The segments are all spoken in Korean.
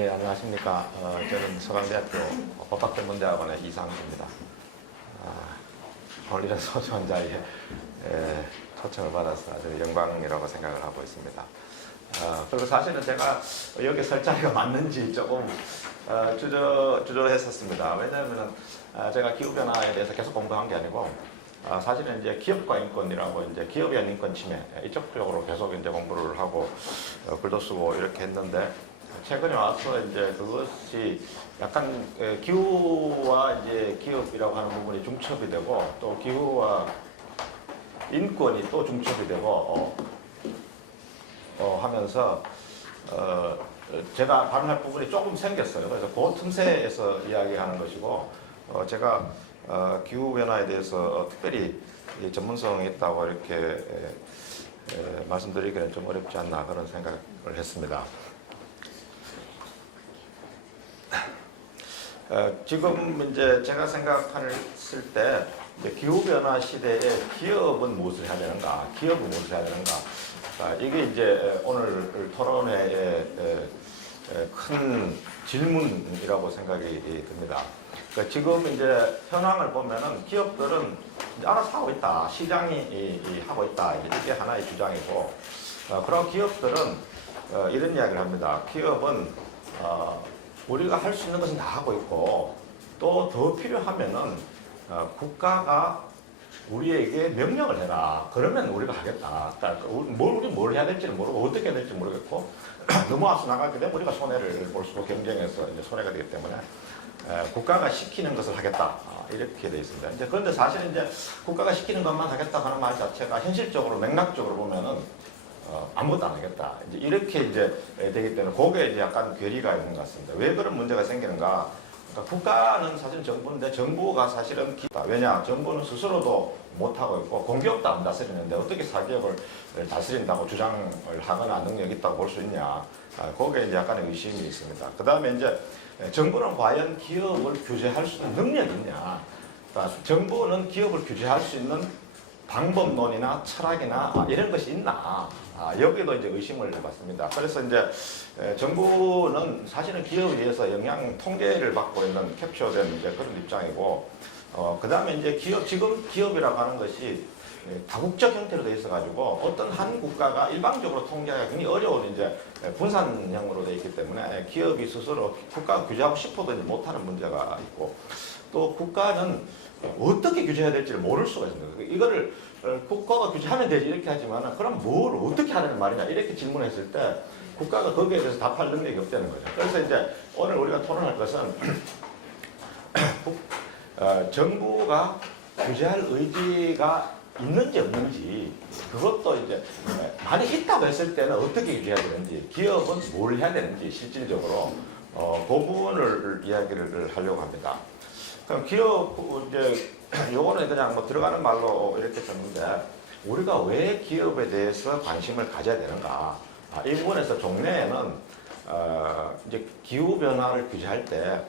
네, 안녕하십니까. 저는 서강대학교 법학전문대학원의 이상주입니다. 오늘 이런 소중한 자리에 초청을 받아서 아주 영광이라고 생각을 하고 있습니다. 그리고 사실은 제가 여기 설 자리가 맞는지 조금 주저했었습니다. 왜냐하면 제가 기후변화에 대해서 계속 공부한 게 아니고 사실은 이제 기업과 인권이라고 이제 기업에 대한 인권 침해 이쪽 쪽으로 계속 이제 공부를 하고 글도 쓰고 이렇게 했는데 최근에 와서 이제 그것이 약간 기후와 이제 기업이라고 하는 부분이 중첩이 되고 또 기후와 인권이 또 중첩이 되고 하면서 제가 발언할 부분이 조금 생겼어요. 그래서 그 틈새에서 이야기하는 것이고 제가 기후 변화에 대해서 특별히 전문성이 있다고 이렇게 말씀드리기는 좀 어렵지 않나 그런 생각을 했습니다. 지금 이제 제가 생각했을 때 기후 변화 시대에 기업은 무엇을 해야 되는가, 기업은 무엇을 해야 되는가. 이게 이제 오늘 토론회의 큰 질문이라고 생각이 듭니다. 그러니까 지금 이제 현황을 보면은 기업들은 이제 알아서 하고 있다, 시장이 하고 있다, 이게 하나의 주장이고, 그런 기업들은 이런 이야기를 합니다. 기업은 우리가 할 수 있는 것은 다 하고 있고 또 더 필요하면은 국가가 우리에게 명령을 해라. 그러면 우리가 하겠다. 그러니까 우리 뭘 해야 될지는 모르고 어떻게 해야 될지 모르겠고 너무 앞서 나가게 되면 우리가 손해를 볼 수 있고 경쟁에서 이제 손해가 되기 때문에 국가가 시키는 것을 하겠다. 이렇게 되어 있습니다. 이제 그런데 사실 이제 국가가 시키는 것만 하겠다 하는 말 자체가 현실적으로 맥락적으로 보면은 아무것도 안 하겠다. 이제 이렇게 이제 되기 때문에 그게 이제 약간 괴리가 있는 것 같습니다. 왜 그런 문제가 생기는가? 그러니까 국가는 사실 정부인데 정부가 사실은 왜냐? 정부는 스스로도 못하고 있고 공기업도 안 다스리는데 어떻게 사기업을 다스린다고 주장을 하거나 능력이 있다고 볼 수 있냐? 거기에 이제 약간의 의심이 있습니다. 그 다음에 이제 정부는 과연 기업을 규제할 수 있는 능력이 있냐? 그러니까 정부는 기업을 규제할 수 있는 방법론이나 철학이나 이런 것이 있나? 여기도 이제 의심을 해봤습니다. 그래서 이제 정부는 사실은 기업에 의해서 영향 통제를 받고 있는 캡처된 이제 그런 입장이고, 그 다음에 이제 지금 기업이라고 하는 것이 다국적 형태로 되어 있어가지고 어떤 한 국가가 일방적으로 통제하기가 굉장히 어려운 이제 분산형으로 되어 있기 때문에 기업이 스스로 국가가 규제하고 싶어도 이제 못하는 문제가 있고, 또 국가는 어떻게 규제해야 될지를 모를 수가 있습니다. 이거를 국가가 규제하면 되지 이렇게 하지만 그럼 뭘 어떻게 하라는 말이냐 이렇게 질문했을 때 국가가 거기에 대해서 답할 능력이 없다는 거죠. 그래서 이제 오늘 우리가 토론할 것은 정부가 규제할 의지가 있는지 없는지, 그것도 이제 만약 있다고 했을 때는 어떻게 규제해야 되는지, 기업은 뭘 해야 되는지 실질적으로 그 부분을 이야기를 하려고 합니다. 그럼 기업 이제 요거는 그냥 뭐 들어가는 말로 이렇게 썼는데 우리가 왜 기업에 대해서 관심을 가져야 되는가? 이 부분에서 종래에는 이제 기후 변화를 규제할 때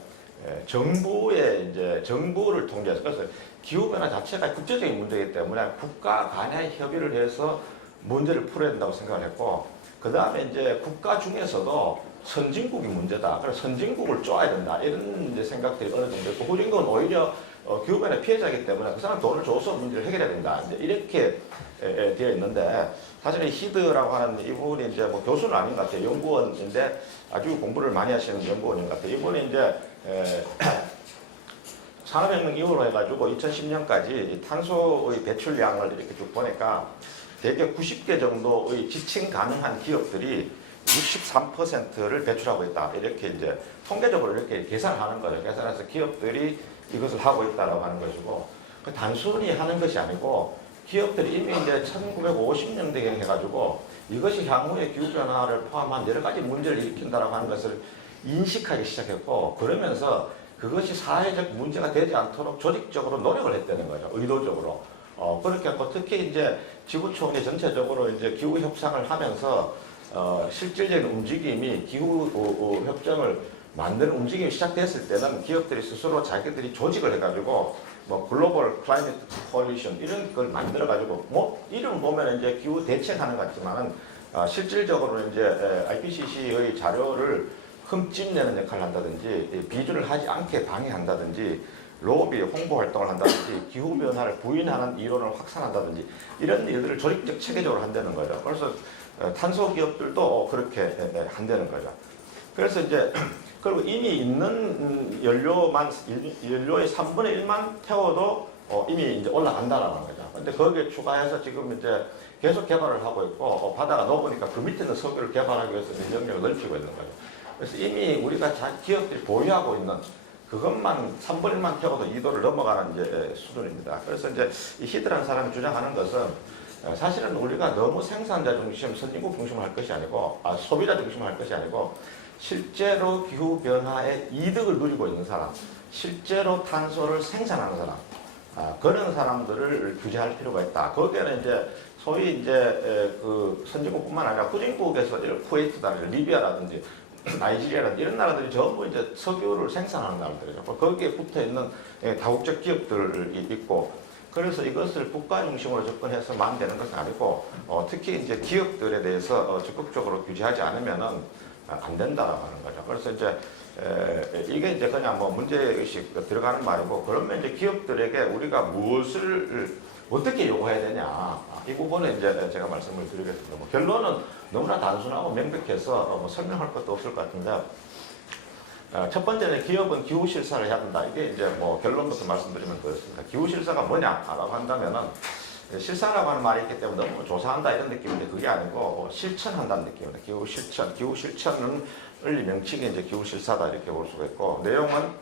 정부를 통제해서, 그래서 기후 변화 자체가 국제적인 문제이기 때문에 국가 간의 협의를 해서 문제를 풀어야 된다고 생각을 했고, 그 다음에 이제 국가 중에서도 선진국이 문제다. 그래서 선진국을 쪼아야 된다. 이런 이제 생각들이 어느 정도 있고, 후진국은 오히려 기후변화의 피해자이기 때문에 그 사람 돈을 줘서 문제를 해결해야 된다. 이제 이렇게 되어 있는데, 사실은 히드라고 하는 이분이 이제 뭐 교수는 아닌 것 같아요. 연구원인데 아주 공부를 많이 하시는 연구원인 것 같아요. 이분이 이제 산업혁명 이후로 해가지고 2010년까지 탄소의 배출량을 이렇게 쭉 보니까 대개 90개 정도의 지칭 가능한 기업들이 63%를 배출하고 있다. 이렇게 이제 통계적으로 이렇게 계산하는 거죠. 계산해서 기업들이 이것을 하고 있다라고 하는 것이고, 단순히 하는 것이 아니고 기업들이 이미 이제 1950년대에 해가지고 이것이 향후의 기후변화를 포함한 여러 가지 문제를 일으킨다라고 하는 것을 인식하기 시작했고, 그러면서 그것이 사회적 문제가 되지 않도록 조직적으로 노력을 했다는 거죠. 의도적으로. 그렇게 하고 특히 이제 지구촌이 전체적으로 이제 기후 협상을 하면서 실질적인 움직임이 기후 협정을 만드는 움직임이 시작됐을 때는 기업들이 스스로 자기들이 조직을 해가지고 뭐 글로벌 클라이밋 콜리션 이런 걸 만들어가지고 뭐 이름 보면 이제 기후 대책하는 것 같지만은 실질적으로 이제 IPCC의 자료를 흠집내는 역할을 한다든지 비준을 하지 않게 방해한다든지 로비 홍보 활동을 한다든지 기후변화를 부인하는 이론을 확산한다든지 이런 일들을 조직적 체계적으로 한다는 거죠. 그래서 탄소 기업들도 그렇게 한다는 거죠. 그래서 이제 그리고 이미 있는 연료의 3분의 1만 태워도 이미 이제 올라간다라는 거죠. 근데 거기에 추가해서 지금 이제 계속 개발을 하고 있고 바다가 높으니까 그 밑에 있는 석유를 개발하기 위해서 영역을 넓히고 있는 거죠. 그래서 이미 우리가 기업들이 보유하고 있는 그것만 3분의 1만 태워도 2도를 넘어가는 이제 수준입니다. 그래서 이제 이 히드라는 사람이 주장하는 것은 사실은 우리가 너무 생산자 중심, 선진국 중심을 할 것이 아니고 소비자 중심을 할 것이 아니고 실제로 기후 변화의 이득을 누리고 있는 사람, 실제로 탄소를 생산하는 사람, 그런 사람들을 규제할 필요가 있다. 거기에는 이제 소위 이제 그 선진국뿐만 아니라 후진국에서 쿠웨이트라든지 리비아라든지 나이지리아라든지 이런 나라들이 전부 이제 석유를 생산하는 나라들이죠. 거기에 붙어 있는 다국적 기업들이 있고, 그래서 이것을 국가 중심으로 접근해서 만드는 것은 아니고, 특히 이제 기업들에 대해서 적극적으로 규제하지 않으면은 안 된다라고 하는 거죠. 그래서 이제 이게 이제 그냥 뭐 문제의식 들어가는 말이고, 그러면 이제 기업들에게 우리가 무엇을 어떻게 요구해야 되냐, 이 부분은 이제 제가 말씀을 드리겠습니다. 뭐 결론은 너무나 단순하고 명백해서 뭐 설명할 것도 없을 것 같은데, 첫 번째는 기업은 기후 실사를 해야 된다. 이게 이제 뭐 결론부터 말씀드리면 그렇습니다. 기후 실사가 뭐냐라고 한다면은, 실사라고 하는 말이 있기 때문에 너무 조사한다 이런 느낌인데 그게 아니고 실천한다는 느낌입니다. 기후 실천, 기후 실천은 명칭이 이제 기후 실사다 이렇게 볼 수가 있고, 내용은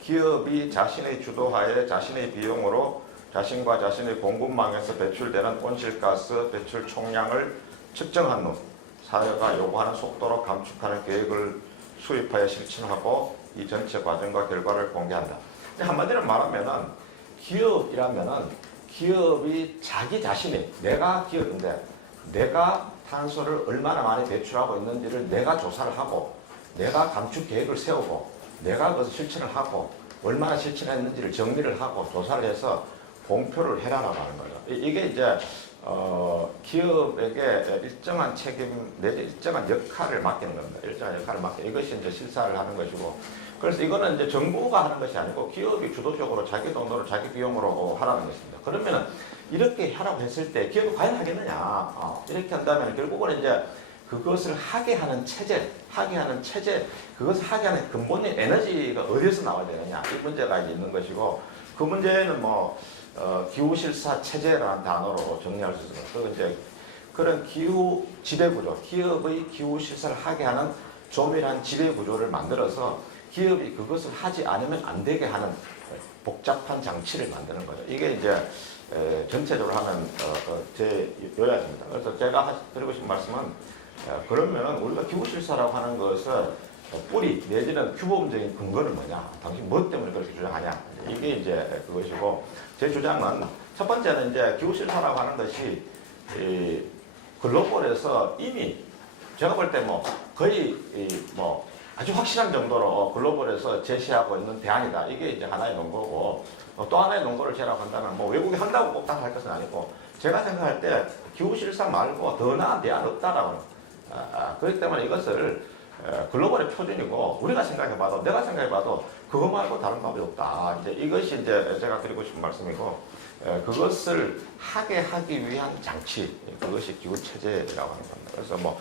기업이 자신의 주도하에 자신의 비용으로 자신과 자신의 공급망에서 배출되는 온실가스 배출 총량을 측정한 후 사회가 요구하는 속도로 감축하는 계획을 수립하여 실천하고 이 전체 과정과 결과를 공개한다. 한마디로 말하면은 기업이라면은 기업이 자기 자신이, 내가 기업인데 내가 탄소를 얼마나 많이 배출하고 있는지를 내가 조사를 하고 내가 감축 계획을 세우고 내가 그것을 실천을 하고 얼마나 실천했는지를 정리를 하고 조사를 해서 공표를 해라라고 하는 거죠. 이게 이제 기업에게 일정한 책임 내지 일정한 역할을 맡기는 겁니다. 일정한 역할을 맡기는, 이것이 이제 실사를 하는 것이고, 그래서 이거는 이제 정부가 하는 것이 아니고 기업이 주도적으로 자기 돈으로 자기 비용으로 하라는 것입니다. 그러면은 이렇게 하라고 했을 때 기업이 과연 하겠느냐? 이렇게 한다면 결국은 이제 그것을 하게 하는 체제, 그것을 하게 하는 근본적인 에너지가 어디서 나와야 되느냐? 이 문제가 이제 있는 것이고, 그 문제는 뭐 기후실사 체제라는 단어로 정리할 수 있습니다. 그리고 이제 그런 기후 지배구조, 기업의 기후실사를 하게 하는 조밀한 지배구조를 만들어서 기업이 그것을 하지 않으면 안 되게 하는 복잡한 장치를 만드는 거죠. 이게 이제 전체적으로 하는 제 요약입니다. 그래서 제가 드리고 싶은 말씀은, 그러면 우리가 기후실사라고 하는 것은 뿌리 내지는 규범적인 근거는 뭐냐? 당신 뭐 때문에 그렇게 주장하냐? 이게 이제 그것이고, 제 주장은 첫 번째는 이제 기후실사라고 하는 것이 글로벌에서 이미 제가 볼 때 뭐 거의 뭐 아주 확실한 정도로 글로벌에서 제시하고 있는 대안이다. 이게 이제 하나의 논거고, 또 하나의 논거를 제라고 한다면 뭐 외국이 한다고 꼭 다 할 것은 아니고, 제가 생각할 때 기후실사 말고 더 나은 대안 없다라고. 그렇기 때문에 이것을 글로벌의 표준이고, 우리가 생각해봐도, 내가 생각해봐도 그거 말고 다른 방법이 없다. 이제 이것이 이제 제가 드리고 싶은 말씀이고, 그것을 하게 하기 위한 장치, 그것이 기후체제라고 하는 겁니다. 그래서 뭐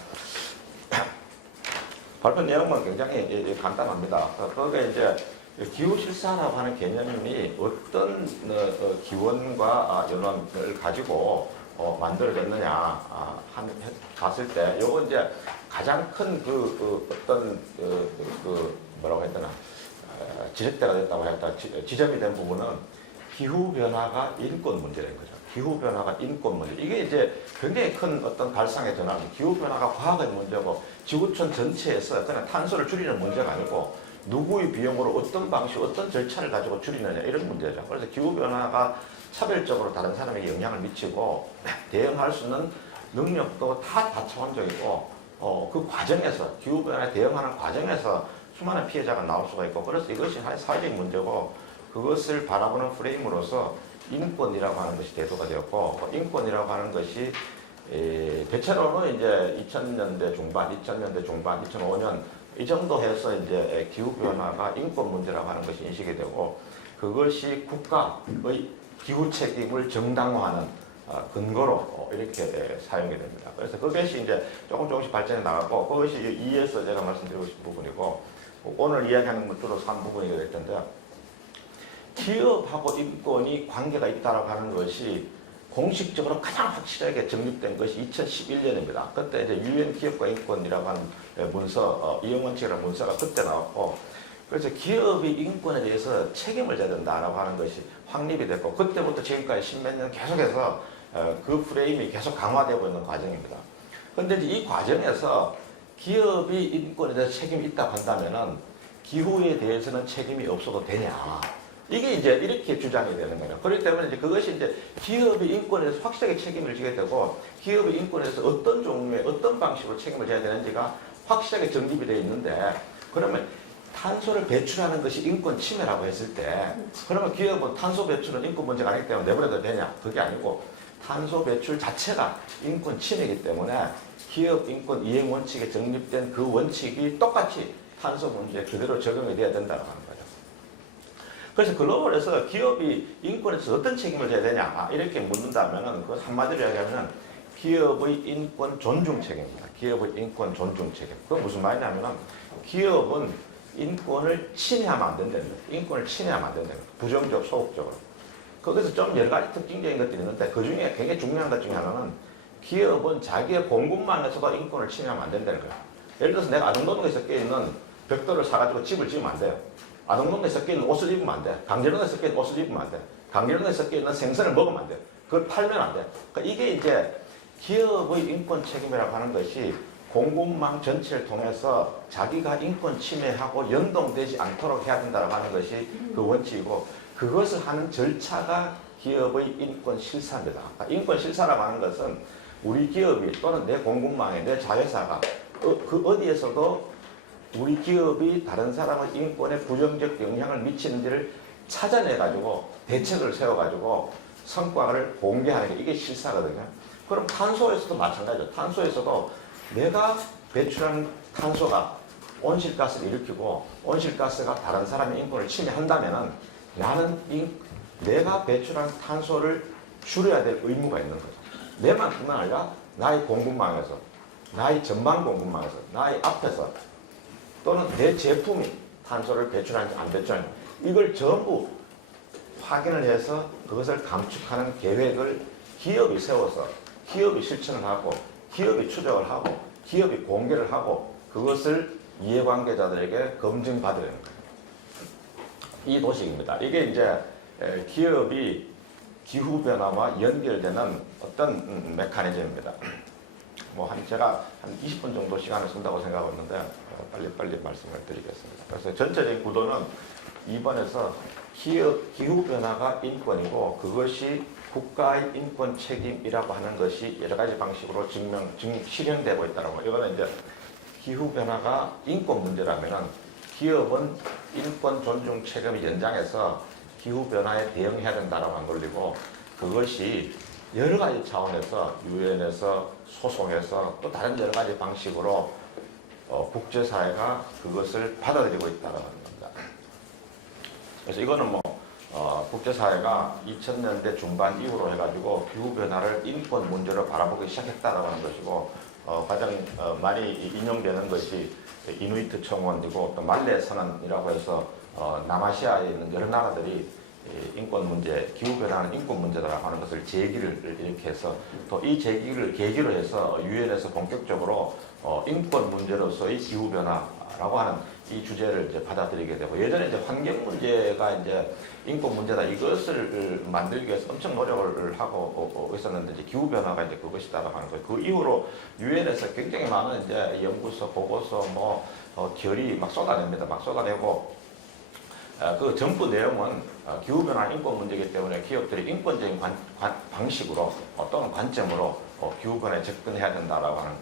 발표 내용은 굉장히 간단합니다. 거기에 이제 기후실사라고 하는 개념이 어떤 기원과 연원을 가지고 만들어졌느냐 봤을 때, 요거 이제 가장 큰 어떤 뭐라고 해야 되나, 지렛대가 됐다고 했다, 지점이 된 부분은 기후변화가 인권 문제라는 거죠. 기후변화가 인권 문제. 이게 이제 굉장히 큰 어떤 발상의 전환입니다. 기후변화가 과학의 문제고, 지구촌 전체에서 그냥 탄소를 줄이는 문제가 아니고, 누구의 비용으로 어떤 방식, 어떤 절차를 가지고 줄이느냐, 이런 문제죠. 그래서 기후변화가 차별적으로 다른 사람에게 영향을 미치고, 대응할 수 있는 능력도 다 다차원적이고, 그 과정에서, 기후변화에 대응하는 과정에서 수많은 피해자가 나올 수가 있고, 그래서 이것이 하나의 사회적 문제고, 그것을 바라보는 프레임으로서 인권이라고 하는 것이 대두가 되었고, 인권이라고 하는 것이 대체로는 이제 2000년대 중반, 2005년 이 정도 해서 이제 기후 변화가 인권 문제라고 하는 것이 인식이 되고 그것이 국가의 기후 책임을 정당화하는 근거로 이렇게 사용이 됩니다. 그래서 그것이 이제 조금씩 발전해 나가고 그것이 이에서 제가 말씀드리고 싶은 부분이고 오늘 이야기하는 것 주로 3부분이 될 텐데 기업하고 인권이 관계가 있다라고 하는 것이 공식적으로 가장 확실하게 정립된 것이 2011년입니다. 그때 이제 유엔 기업과 인권이라고 하는 문서, 이행원칙이라는 문서가 그때 나왔고, 그래서 기업이 인권에 대해서 책임을 져야 된다라고 하는 것이 확립이 됐고, 그때부터 지금까지 십몇 년 계속해서 그 프레임이 계속 강화되고 있는 과정입니다. 그런데 이 과정에서 기업이 인권에 대해서 책임이 있다고 한다면은 기후에 대해서는 책임이 없어도 되냐? 이게 이제 이렇게 주장이 되는 거예요. 그렇기 때문에 이제 그것이 이제 기업의 인권에 대해서 확실하게 책임을 지게 되고 기업의 인권에 대해서 어떤 종류의 어떤 방식으로 책임을 져야 되는지가 확실하게 정립이 되어 있는데 그러면 탄소를 배출하는 것이 인권 침해라고 했을 때 그러면 기업은 탄소 배출은 인권 문제가 아니기 때문에 내버려도 되냐? 그게 아니고 탄소 배출 자체가 인권 침해이기 때문에 기업 인권 이행 원칙에 정립된 그 원칙이 똑같이 탄소 문제에 그대로 적용이 돼야 된다고 하는 거예요. 그래서 글로벌에서 기업이 인권에 대해서 어떤 책임을 져야 되냐 이렇게 묻는다면은 그 한마디로 이야기하면 기업의 인권 존중 책임입니다. 기업의 인권 존중 책임. 그건 무슨 말이냐면은 기업은 인권을 침해하면 안 된다는 거예요. 인권을 침해하면 안 된다는 거예요. 부정적, 소극적으로. 거기서 좀 여러 가지 특징적인 것들이 있는데 그 중에 굉장히 중요한 것 중에 하나는 기업은 자기의 공급망에서도 인권을 침해하면 안 된다는 거예요. 예를 들어서 내가 아동노동에 섞여 있는 벽돌을 사가지고 집을 지으면 안 돼요. 아동노동에 섞여 있는 옷을 입으면 안 돼. 강제노동에 섞여 있는 옷을 입으면 안 돼. 강제노동에 섞여 있는 생선을 먹으면 안 돼. 그걸 팔면 안 돼. 그러니까 이게 이제 기업의 인권 책임이라고 하는 것이 공급망 전체를 통해서 자기가 인권 침해하고 연동되지 않도록 해야 된다고 하는 것이 그 원칙이고 그것을 하는 절차가 기업의 인권 실사입니다. 그러니까 인권 실사라고 하는 것은 우리 기업이 또는 내 공급망에 내 자회사가 그 어디에서도 우리 기업이 다른 사람의 인권에 부정적 영향을 미치는지를 찾아내가지고 대책을 세워가지고 성과를 공개하는 게 이게 실사거든요. 그럼 탄소에서도 마찬가지죠. 탄소에서도 내가 배출하는 탄소가 온실가스를 일으키고 온실가스가 다른 사람의 인권을 침해한다면은 나는 내가 배출한 탄소를 줄여야 될 의무가 있는 거죠. 내만뿐만 아니라 나의 공급망에서, 나의 전방 공급망에서, 나의 앞에서 또는 내 제품이 탄소를 배출하는지 안 배출하는지 이걸 전부 확인을 해서 그것을 감축하는 계획을 기업이 세워서 기업이 실천을 하고 기업이 추적을 하고 기업이 공개를 하고 그것을 이해관계자들에게 검증받으려는 거예요. 이 도식입니다. 이게 이제 기업이 기후변화와 연결되는 어떤 메커니즘입니다. 제가 한 20분 정도 시간을 쓴다고 생각했는데 빨리 말씀을 드리겠습니다. 그래서 전체적인 구도는 2번에서 기후변화가 인권이고 그것이 국가의 인권 책임이라고 하는 것이 여러 가지 방식으로 실현되고 있다고. 이거는 이제 기후변화가 인권 문제라면은 기업은 인권 존중 책임의 연장해서 기후변화에 대응해야 된다라고 한 권리고 그것이 여러 가지 차원에서 유엔에서 소송해서 또 다른 여러 가지 방식으로 국제사회가 그것을 받아들이고 있다고 하는 겁니다. 그래서 이거는 국제사회가 2000년대 중반 이후로 해가지고 기후변화를 인권 문제로 바라보기 시작했다라고 하는 것이고 가장 많이 인용되는 것이 이누이트 청원이고 또 말레 선언이라고 해서 남아시아에 있는 여러 나라들이 인권 문제, 기후변화는 인권 문제다라고 하는 것을 제기를 이렇게 해서 또 이 제기를 계기로 해서 유엔에서 본격적으로 인권 문제로서의 기후변화라고 하는 이 주제를 이제 받아들이게 되고 예전에 이제 환경 문제가 이제 인권 문제다 이것을 만들기 위해서 엄청 노력을 하고 있었는데 이제 기후 변화가 이제 그것이다라고 하는 거예요. 그 이후로 유엔에서 굉장히 많은 이제 연구서, 보고서, 결의 막 쏟아냅니다. 막 쏟아내고 그 전부 내용은 기후 변화 인권 문제이기 때문에 기업들이 인권적인 방식으로 또는 관점으로 기후 변화에 접근해야 된다라고 하는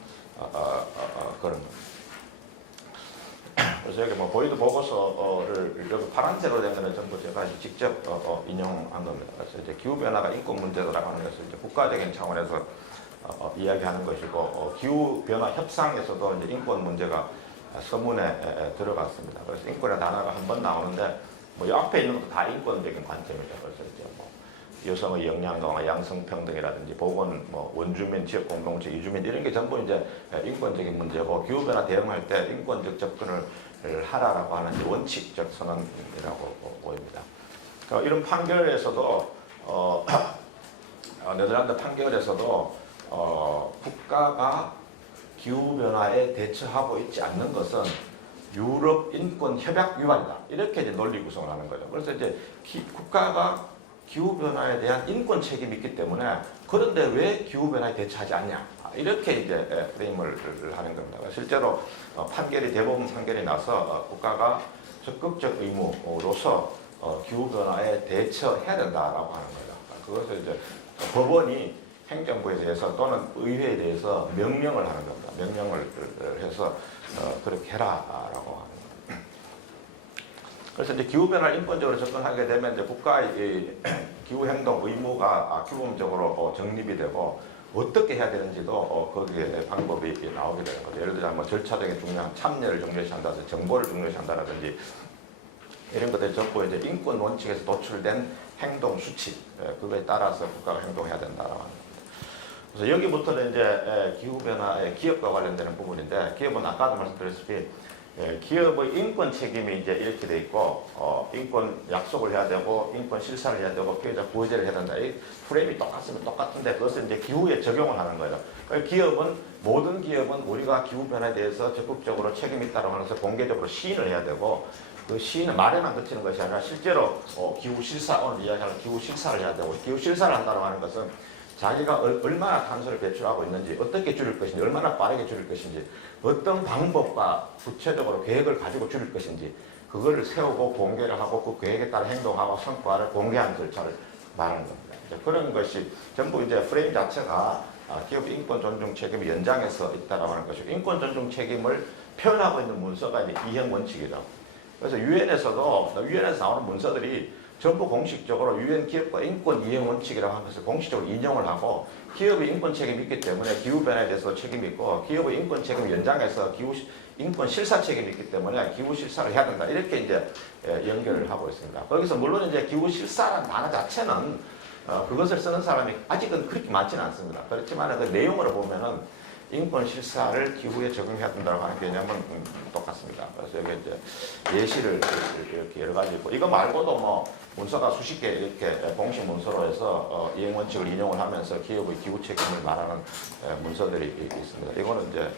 그런 겁니다. 그래서 여기 보이드 보고서를 여기 파란색으로 된 거는 전부 제가 직접 인용한 겁니다. 그래서 이제 기후 변화가 인권 문제라고 하는 것을 이제 국가적인 차원에서 이야기하는 것이고 기후 변화 협상에서도 이제 인권 문제가 서문에 들어갔습니다. 그래서 인권의 단어가 한 번 나오는데 뭐 앞에 있는 것도 다 인권적인 관점이죠. 그래서 이제 뭐 여성의 역량 강화, 양성평등이라든지 보건, 뭐 원주민, 지역 공동체, 이주민 이런 게 전부 이제 인권적인 문제고 기후 변화 대응할 때 인권적 접근을 하라라고 하는 원칙적 선언이라고 보입니다. 그러니까 이런 판결에서도 네덜란드 판결에서도 국가가 기후 변화에 대처하고 있지 않는 것은 유럽 인권 협약 위반이다. 이렇게 이제 논리 구성을 하는 거죠. 그래서 이제 국가가 기후 변화에 대한 인권 책임이 있기 때문에 그런데 왜 기후 변화에 대처하지 않냐? 이렇게 이제 프레임을 하는 겁니다. 실제로 대법원 판결이 나서 국가가 적극적 의무로서 기후 변화에 대처해야 된다라고 하는 거예요. 그것을 이제 법원이 행정부에 대해서 또는 의회에 대해서 명령을 하는 겁니다. 명령을 해서 그렇게 해라라고 하는 겁니다. 그래서 이제 기후 변화를 인권적으로 접근하게 되면 이제 국가의 기후 행동 의무가 규범적으로 정립이 되고 어떻게 해야 되는지도 거기에 방법이 나오게 되는 거죠. 예를 들어 뭐 절차적인 중요한 참여를 중요시한다든지 정보를 중요시한다든지 이런 것들이 전부 이제 인권 원칙에서 도출된 행동 수칙 그거에 따라서 국가가 행동해야 된다라고 하는 겁니다. 그래서 여기부터는 이제 기후 변화의 기업과 관련되는 부분인데 기업은 아까도 말씀드렸다시피 기업의 인권 책임이 이제 이렇게 돼 있고 인권 약속을 해야 되고 인권 실사를 해야 되고 피해자 구제를 해야 된다. 이 프레임이 똑같으면 똑같은데 그것을 이제 기후에 적용을 하는 거예요. 그러니까 모든 기업은 우리가 기후 변화에 대해서 적극적으로 책임이 있다고 하면서 공개적으로 시인을 해야 되고 그 시인은 말에만 그치는 것이 아니라 실제로 기후 실사 오늘 이야기하는 기후 실사를 해야 되고 기후 실사를 한다고 하는 것은 자기가 얼마나 탄소를 배출하고 있는지, 어떻게 줄일 것인지, 얼마나 빠르게 줄일 것인지, 어떤 방법과 구체적으로 계획을 가지고 줄일 것인지, 그거를 세우고 공개를 하고 그 계획에 따라 행동하고 성과를 공개하는 절차를 말하는 겁니다. 그런 것이 전부 이제 프레임 자체가 기업 인권 존중 책임의 연장에서 있다라고 하는 것이고, 인권 존중 책임을 표현하고 있는 문서가 이제 이행 원칙이죠. 그래서 유엔에서 나오는 문서들이 전부 공식적으로 유엔 기업과 인권 이행 원칙이라고 하는 것을 공식적으로 인용을 하고 기업의 인권 책임이 있기 때문에 기후 변화에 대해서 책임이 있고 기업의 인권 책임 연장해서 인권 실사 책임이 있기 때문에 기후 실사를 해야 된다 이렇게 이제 연결을 하고 있습니다. 거기서 물론 이제 기후 실사라는 단어 자체는 그것을 쓰는 사람이 아직은 그렇게 많지는 않습니다. 그렇지만 그 내용으로 보면은 인권 실사를 기후에 적용해야 된다고 하는 개념은 똑같습니다. 그래서 여기 이제 예시를 이렇게 여러 가지 있고 이거 말고도 뭐 문서가 수십 개 이렇게 공식 문서로 해서 이행 원칙을 인용을 하면서 기업의 기후 책임을 말하는 문서들이 있습니다. 이거는 이제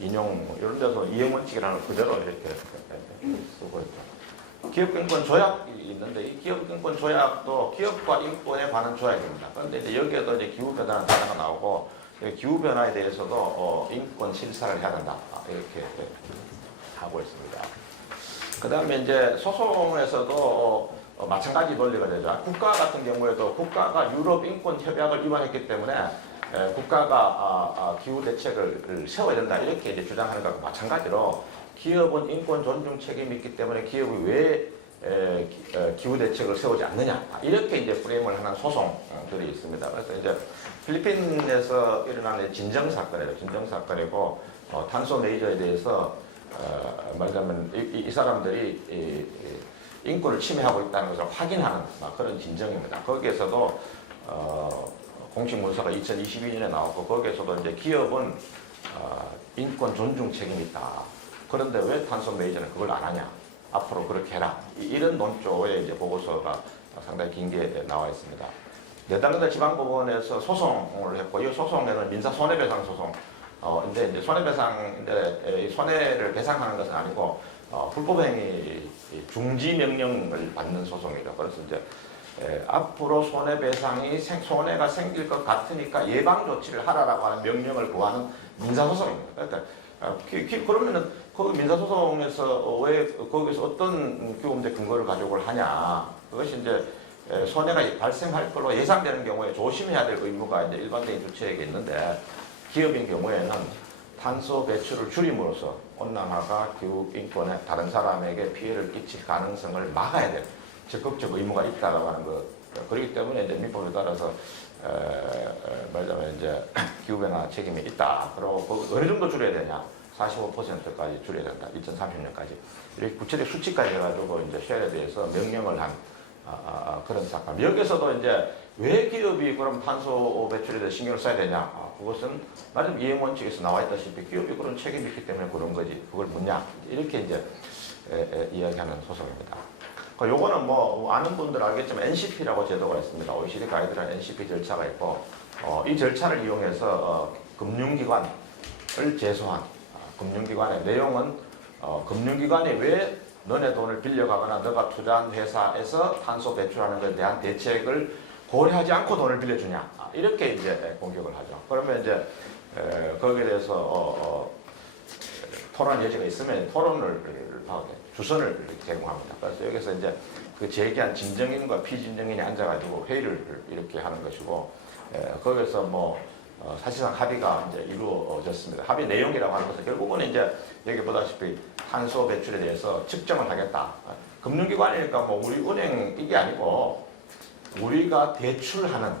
이런 데서 이행 원칙이라는 그대로 이렇게 쓰고 있죠. 기업인권 조약이 있는데 이 기업인권 조약도 기업과 인권에 관한 조약입니다. 그런데 이제 여기에도 이제 기후 변화라는 단어가 나오고 기후 변화에 대해서도 인권 실사를 해야 된다 이렇게 하고 있습니다. 그다음에 이제 소송에서도 마찬가지 논리가 되죠. 국가 같은 경우에도 국가가 유럽 인권 협약을 위반했기 때문에 국가가 기후 대책을 세워야 된다 이렇게 이제 주장하는 것과 마찬가지로 기업은 인권 존중 책임이 있기 때문에 기업이 왜 기후 대책을 세우지 않느냐 이렇게 이제 프레임을 하는 소송들이 있습니다. 그래서 이제 필리핀에서 일어나는 진정 사건이에요. 진정 사건이고 탄소 레이저에 대해서 말하자면 이 사람들이 인권을 침해하고 있다는 것을 확인하는 그런 진정입니다. 거기에서도 공식 문서가 2022년에 나왔고 거기에서도 이제 기업은 인권 존중 책임이 있다. 그런데 왜 탄소 레이저는 그걸 안 하냐? 앞으로 그렇게 해라. 이런 논조의 이제 보고서가 상당히 긴 게 나와 있습니다. 네덜란드 지방법원에서 소송을 했고 이 소송에는 민사 손해배상 소송. 이제 손해배상인데 손해를 배상하는 것은 아니고 불법행위 중지 명령을 받는 소송이죠. 그래서 이제 앞으로 손해가 생길 것 같으니까 예방 조치를 하라라고 하는 명령을 구하는 민사 소송입니다. 그러니까 그러면은 그 민사 소송에서 왜 거기서 어떤 규범적 근거를 가지고 하냐? 그것이 이제 손해가 발생할 걸로 예상되는 경우에 조심해야 될 의무가 이제 일반적인 주체에게 있는데 기업인 경우에는 탄소 배출을 줄임으로써 온난화가 기후 인권에 다른 사람에게 피해를 끼칠 가능성을 막아야 될 적극적 의무가 있다라고 하는 것. 그렇기 때문에 이제 민법에 따라서 말하자면 이제 기후 변화 책임이 있다. 그리고 어느 정도 줄여야 되냐? 45%까지 줄여야 된다. 2030년까지. 이렇게 구체적 수치까지 해가지고 이제 쉘에 대해서 명령을 한 그런 사건. 여기서도 이제 왜 기업이 그럼 탄소 배출에 대해 신경을 써야 되냐? 그것은 말씀 이행 원칙에서 나와 있다시피 기업이 그런 책임이 있기 때문에 그런 거지. 그걸 묻냐? 이렇게 이제 이야기하는 소송입니다. 요거는 뭐 아는 분들 알겠지만 NCP라고 제도가 있습니다. OECD 가이드라인 NCP 절차가 있고 이 절차를 이용해서 금융기관을 제소한 금융기관의 내용은 금융기관이 왜 너네 돈을 빌려가거나 너가 투자한 회사에서 탄소 배출하는 것에 대한 대책을 고려하지 않고 돈을 빌려주냐 이렇게 이제 공격을 하죠. 그러면 이제 거기에 대해서 토론 여지가 있으면 토론을 주선을 제공합니다. 그래서 여기서 이제 그 제기한 진정인과 피진정인이 앉아가지고 회의를 이렇게 하는 것이고 거기서 뭐 사실상 합의가 이제 이루어졌습니다. 합의 내용이라고 하는 것은 결국은 이제 여기 보다시피 탄소 배출에 대해서 측정을 하겠다. 금융기관이니까 뭐 우리 은행 이게 아니고 우리가 대출하는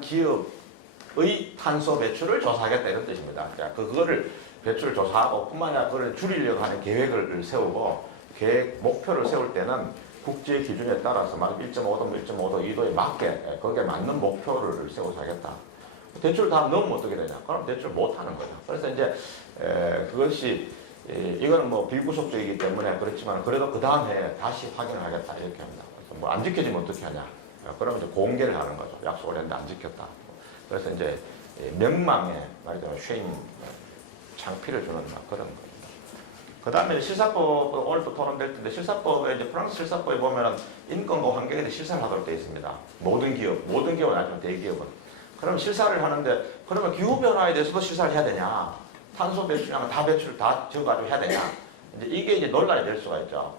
기업의 탄소 배출을 조사하겠다 이런 뜻입니다. 그거를 배출을 조사하고 뿐만 아니라 그걸 줄이려고 하는 계획을 세우고 계획 목표를 세울 때는 국제 기준에 따라서 막 1.5도, 1.5도, 2도에 맞게 거기에 맞는 목표를 세워서 하겠다. 대출 다 넣으면 어떻게 되냐? 그럼 대출 못 하는 거죠. 그래서 이제 그것이 이거는 뭐 비구속적이기 때문에 그렇지만 그래도 그 다음 해에 다시 확인을 하겠다 이렇게 합니다. 그래서 뭐 안 지켜지면 어떻게 하냐? 그러면 이제 공개를 하는 거죠. 약속을 했는데 안 지켰다. 그래서 이제 명망에 말하자면 쉐임 창피를 주는 그런 겁니다. 그 다음에 실사법, 오늘도 토론될 텐데, 실사법에, 이제 프랑스 실사법에 보면은 인권과 환경에 대해 실사를 하도록 되어 있습니다. 모든 기업은 아니지만 대기업은. 그럼 실사를 하는데, 그러면 기후변화에 대해서도 실사를 해야 되냐? 탄소 배출량은 다 배출을 다 적어가지고 해야 되냐? 이게 이제 논란이 될 수가 있죠.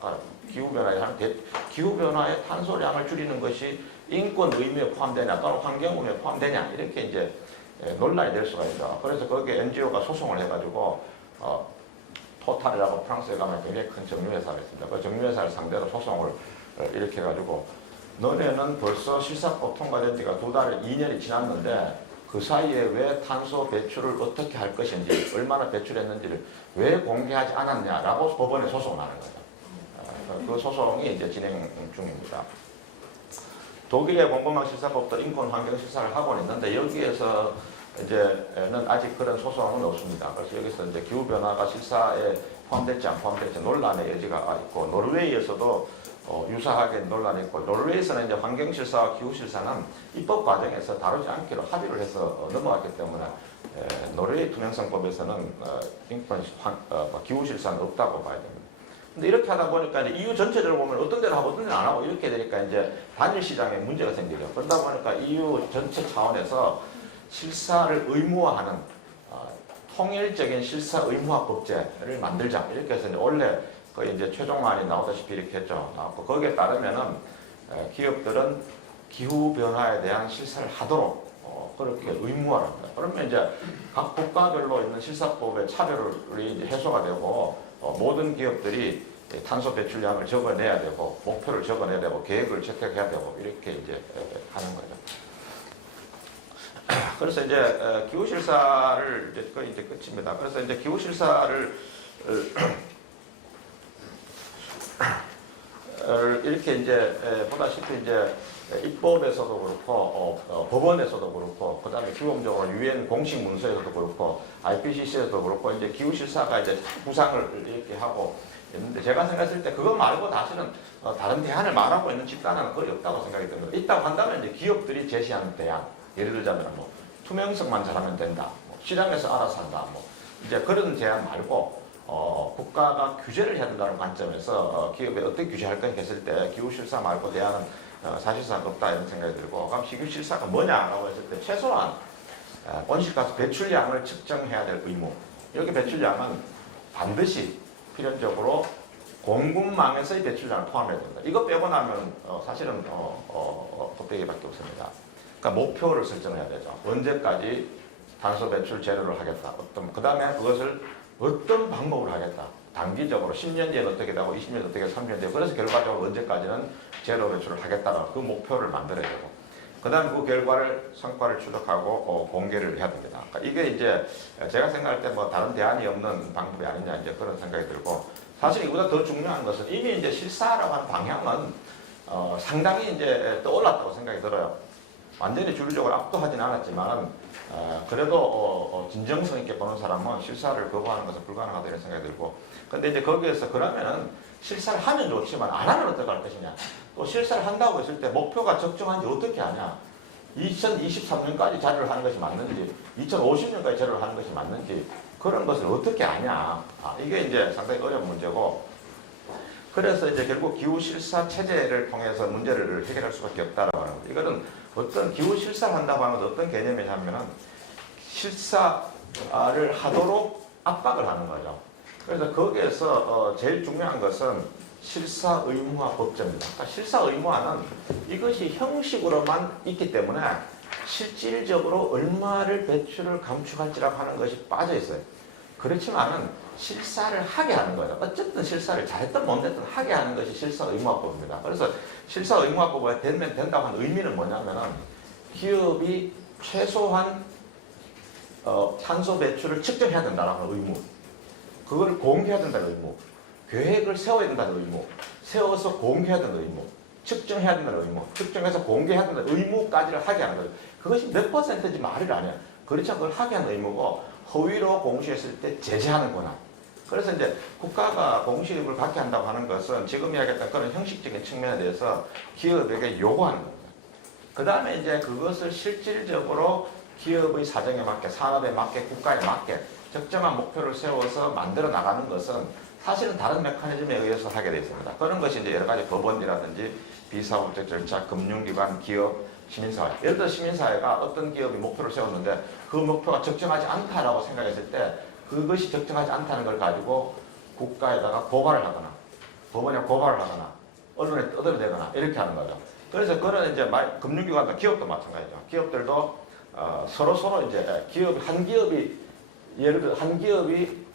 기후변화의 탄소량을 줄이는 것이 인권 의무에 포함되냐, 또는 환경 의무에 포함되냐, 이렇게 이제 논란이 될 수가 있죠. 그래서 거기에 NGO가 소송을 해가지고, 토탈이라고 프랑스에 가면 굉장히 큰 정유회사가 있습니다. 그 정유회사를 상대로 소송을 이렇게 해가지고 너네는 벌써 실사법 통과된 지가 2년이 지났는데 그 사이에 왜 탄소 배출을 어떻게 할 것인지 얼마나 배출했는지를 왜 공개하지 않았냐라고 법원에 소송을 하는 거죠. 그 소송이 이제 진행 중입니다. 독일의 공공망 실사법도 인권 환경 실사를 하고 있는데 여기에서 이제는 아직 그런 소송은 없습니다. 그래서 여기서 이제 기후변화가 실사에 포함될지 안 포함될지 논란의 여지가 있고, 노르웨이에서도 유사하게 논란이 있고, 노르웨이에서는 이제 환경실사와 기후실사는 입법 과정에서 다루지 않기로 합의를 해서 넘어갔기 때문에 노르웨이 투명성법에서는 기후실사는 없다고 봐야 됩니다. 근데 이렇게 하다 보니까 이제 EU 전체적으로 보면 어떤 데를 하고 어떤 데는 안 하고 이렇게 되니까 이제 단일 시장에 문제가 생기죠. 그러다 보니까 EU 전체 차원에서 실사를 의무화하는 통일적인 실사 의무화 법제를 만들자 이렇게 해서 이제 원래 거의 이제 최종안이 나오다시피 이렇게 했죠. 나왔고 거기에 따르면은 기업들은 기후 변화에 대한 실사를 하도록 그렇게 의무화를 합니다. 그러면 이제 각 국가별로 있는 실사법의 차별이 이제 해소가 되고 모든 기업들이 탄소 배출량을 적어내야 되고 목표를 적어내야 되고 계획을 채택해야 되고 이렇게 이제 하는 거죠. 그래서 이제 기후실사를 이제 거의 이제 끝입니다. 그래서 이제 기후실사를 이렇게 이제 보다시피 이제 입법에서도 그렇고 법원에서도 그렇고 그다음에 기본적으로 유엔 공식 문서에서도 그렇고 IPCC에서도 그렇고 이제 기후실사가 이제 구상을 이렇게 하고 있는데 제가 생각했을 때 그거 말고 다시는 다른 대안을 말하고 있는 집단은 거의 없다고 생각이 듭니다. 있다고 한다면 이제 기업들이 제시하는 대안. 예를 들자면 뭐 투명성만 잘하면 된다. 뭐 시장에서 알아서 한다. 뭐 이제 그런 제안 말고 국가가 규제를 해야 된다는 관점에서 기업에 어떻게 규제할 까 했을 때 기후실사 말고 대안은 사실상 없다 이런 생각이 들고 그럼 기후실사가 뭐냐라고 했을 때 최소한 온실가스 배출량을 측정해야 될 의무. 이렇게 배출량은 반드시 필연적으로 공급망에서의 배출량을 포함해야 된다. 이거 빼고 나면 사실은 껍데기밖에 없습니다. 그러니까 목표를 설정해야 되죠. 언제까지 탄소 배출 제로를 하겠다. 그 다음에 그것을 어떤 방법으로 하겠다. 단기적으로 10년 뒤에 어떻게 되고 20년 어떻게 30년 뒤에 그래서 결과적으로 언제까지는 제로 배출을 하겠다라는 그 목표를 만들어야 되고 그다음 그 결과를 성과를 추적하고 공개를 해야 됩니다. 그러니까 이게 이제 제가 생각할 때 뭐 다른 대안이 없는 방법이 아니냐 이제 그런 생각이 들고 사실 이보다 더 중요한 것은 이미 이제 실사라고 하는 방향은 상당히 이제 떠올랐다고 생각이 들어요. 완전히 주류적으로 압도하진 않았지만 그래도 진정성 있게 보는 사람은 실사를 거부하는 것은 불가능하다 이런 생각이 들고 근데 이제 거기에서 그러면은 실사를 하면 좋지만 안 하면 어떻게 할 것이냐 또 실사를 한다고 했을 때 목표가 적정한지 어떻게 하냐 2023년까지 자료를 하는 것이 맞는지 2050년까지 자료를 하는 것이 맞는지 그런 것을 어떻게 아냐 이게 이제 상당히 어려운 문제고 그래서 이제 결국 기후실사 체제를 통해서 문제를 해결할 수밖에 없다라고 하는 거죠. 이거는 어떤 기후실사를 한다고 하는 것은 어떤 개념이냐면은 실사를 하도록 압박을 하는 거죠. 그래서 거기에서 제일 중요한 것은 실사의무화 법제입니다. 그러니까 실사의무화는 이것이 형식으로만 있기 때문에 실질적으로 얼마를 배출을 감축할지라고 하는 것이 빠져 있어요. 그렇지만은 실사를 하게 하는 거예요. 어쨌든 실사를 잘했든 못했든 하게 하는 것이 실사의무화법입니다. 그래서 실사의무화법에 되면 된다고 하는 의미는 뭐냐면은 기업이 최소한 탄소 배출을 측정해야 된다는 의무, 그걸 공개해야 된다는 의무, 계획을 세워야 된다는 의무, 세워서 공개해야 된다는 의무, 측정해야 된다는 의무, 측정해서 공개해야 된다는 의무까지를 하게 하는 거예요. 그것이 몇 %인지 말을 안 해요. 그렇지만 그걸 하게 하는 의무고 허위로 공시했을 때 제재하는 권한. 그래서 이제 국가가 공시를 갖게 한다고 하는 것은 지금 이야기했던 그런 형식적인 측면에 대해서 기업에게 요구하는 겁니다. 그 다음에 이제 그것을 실질적으로 기업의 사정에 맞게, 산업에 맞게, 국가에 맞게 적정한 목표를 세워서 만들어 나가는 것은 사실은 다른 메커니즘에 의해서 하게 되어 있습니다. 그런 것이 이제 여러 가지 법원이라든지 비사법적 절차, 금융기관, 기업, 시민사회. 예를 들어 시민사회가 어떤 기업이 목표를 세웠는데 그 목표가 적정하지 않다라고 생각했을 때 그것이 적정하지 않다는 걸 가지고 국가에다가 고발을 하거나 법원에 고발을 하거나 언론에 떠들어대거나 이렇게 하는 거죠. 그래서 그런 이제 금융기관도 기업도 마찬가지죠. 기업들도 서로 이제 한 기업이 예를 들어 한 기업이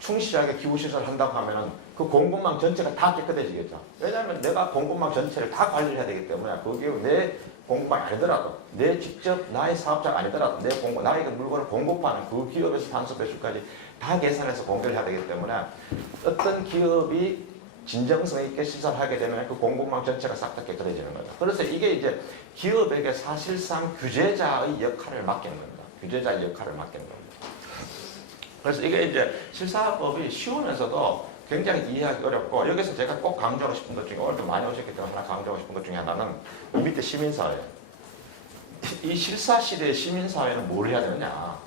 충실하게 기후시설을 한다고 하면은 그 공급망 전체가 다 깨끗해지겠죠. 왜냐하면 내가 공급망 전체를 다 관리를 해야 되기 때문에 그 기업 내 공급망이 아니더라도 내 직접 나의 사업자가 아니더라도 나의 물건을 공급하는 그 기업에서 탄소 배출까지 다 계산해서 공개를 해야 되기 때문에 어떤 기업이 진정성 있게 시설을 하게 되면 그 공급망 전체가 싹 다 깨끗해지는 거죠. 그래서 이게 이제 기업에게 사실상 규제자의 역할을 맡기는 겁니다. 규제자의 역할을 맡기는 겁니다. 그래서 이게 이제 실사법이 쉬우면서도 굉장히 이해하기 어렵고 여기서 제가 꼭 강조하고 싶은 것 중에 오늘도 많이 오셨기 때문에 하나 강조하고 싶은 것 중에 하나는 이 밑에 시민사회예요. 이 실사 시대의 시민사회는 뭘 해야 되느냐.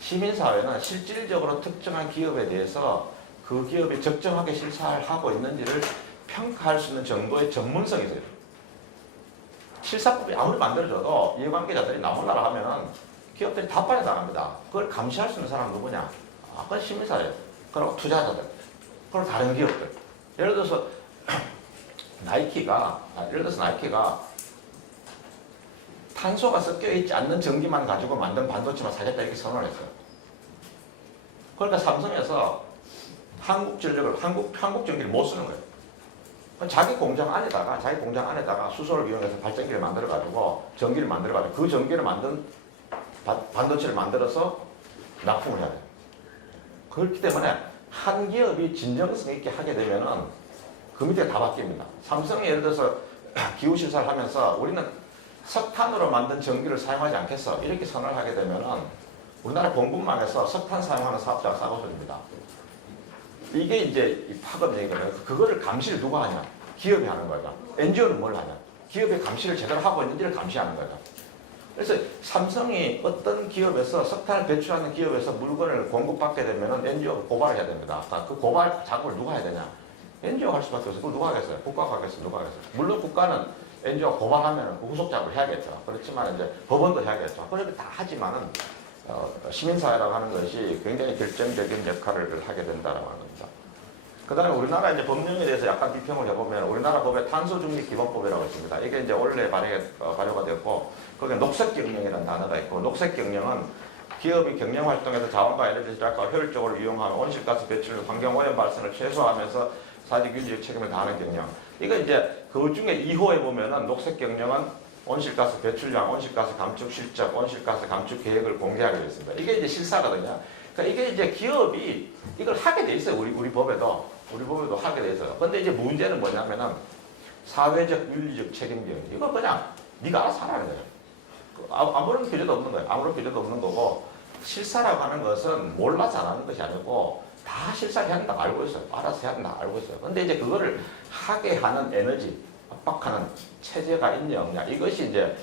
시민사회는 실질적으로 특정한 기업에 대해서 그 기업이 적정하게 실사를 하고 있는지를 평가할 수 있는 정도의 전문성이 있어요. 실사법이 아무리 만들어져도 이해관계자들이 나몰라라 하면은 기업들이 다 빠져나갑니다. 그걸 감시할 수 있는 사람은 누구냐? 그건 시민사회, 그리고 투자자들, 그리고 다른 기업들. 예를 들어서 나이키가 탄소가 섞여 있지 않는 전기만 가지고 만든 반도체만 사겠다 이렇게 선언을 했어요. 그러니까 삼성에서 한국 전기를 못 쓰는 거예요. 자기 공장 안에다가 수소를 이용해서 발전기를 만들어가지고 전기를 만들어가지고 그 전기를 만든 반도체를 만들어서 납품을 해야 돼요. 그렇기 때문에 한 기업이 진정성 있게 하게 되면은 그 밑에 다 바뀝니다. 삼성이 예를 들어서 기후실사를 하면서 우리는 석탄으로 만든 전기를 사용하지 않겠어. 이렇게 선언을 하게 되면은 우리나라 공급망에서 석탄 사용하는 사업자가 싸워집니다. 이게 이제 파급력이 되면 그거를 감시를 누가 하냐? 기업이 하는 거죠. NGO는 뭘 하냐? 기업의 감시를 제대로 하고 있는지를 감시하는 거죠. 그래서 삼성이 어떤 기업에서 석탄을 배출하는 기업에서 물건을 공급받게 되면 NGO가 고발을 해야 됩니다. 그 고발 작업을 누가 해야 되냐? NGO가 할 수밖에 없어요. 그걸 누가 하겠어요? 국가가 하겠어요? 누가 하겠어요? 물론 국가는 NGO가 고발하면 그 후속 작업을 해야겠죠. 그렇지만 이제 법원도 해야겠죠. 그렇게 다 하지만은 시민사회라고 하는 것이 굉장히 결정적인 역할을 하게 된다라고 하는 겁니다. 그 다음에 우리나라 이제 법령에 대해서 약간 비평을 해보면 우리나라 법에 탄소중립기본법이라고 있습니다. 이게 이제 원래 발효가 됐고 거기에 녹색경영이라는 단어가 있고 녹색경영은 기업이 경영활동에서 자원과 에너지를 절약하고 효율적으로 이용하며 온실가스 배출, 환경오염 발생을 최소화하면서 사회적 윤리적 책임을 다하는 경영. 이거 이제 그 중에 2호에 보면은 녹색경영은 온실가스 배출량, 온실가스 감축 실적, 온실가스 감축 계획을 공개하기로 했습니다. 이게 이제 실사거든요. 그러니까 이게 이제 기업이 이걸 하게 돼 있어요. 우리 법에도 하게 돼 있어요. 근데 이제 문제는 뭐냐면은 사회적 윤리적 책임질 이거 그냥 네가 알아서 하라는 거예요. 아무런 필요도 없는 거예요. 아무런 필요도 없는 거고 실사라고 하는 것은 몰라서 안 하는 것이 아니고 다 실사해야 한다고 알고 있어요. 알아서 해야 한다고 알고 있어요. 근데 이제 그거를 하게 하는 에너지, 압박하는 체제가 있냐 없냐 이것이 이제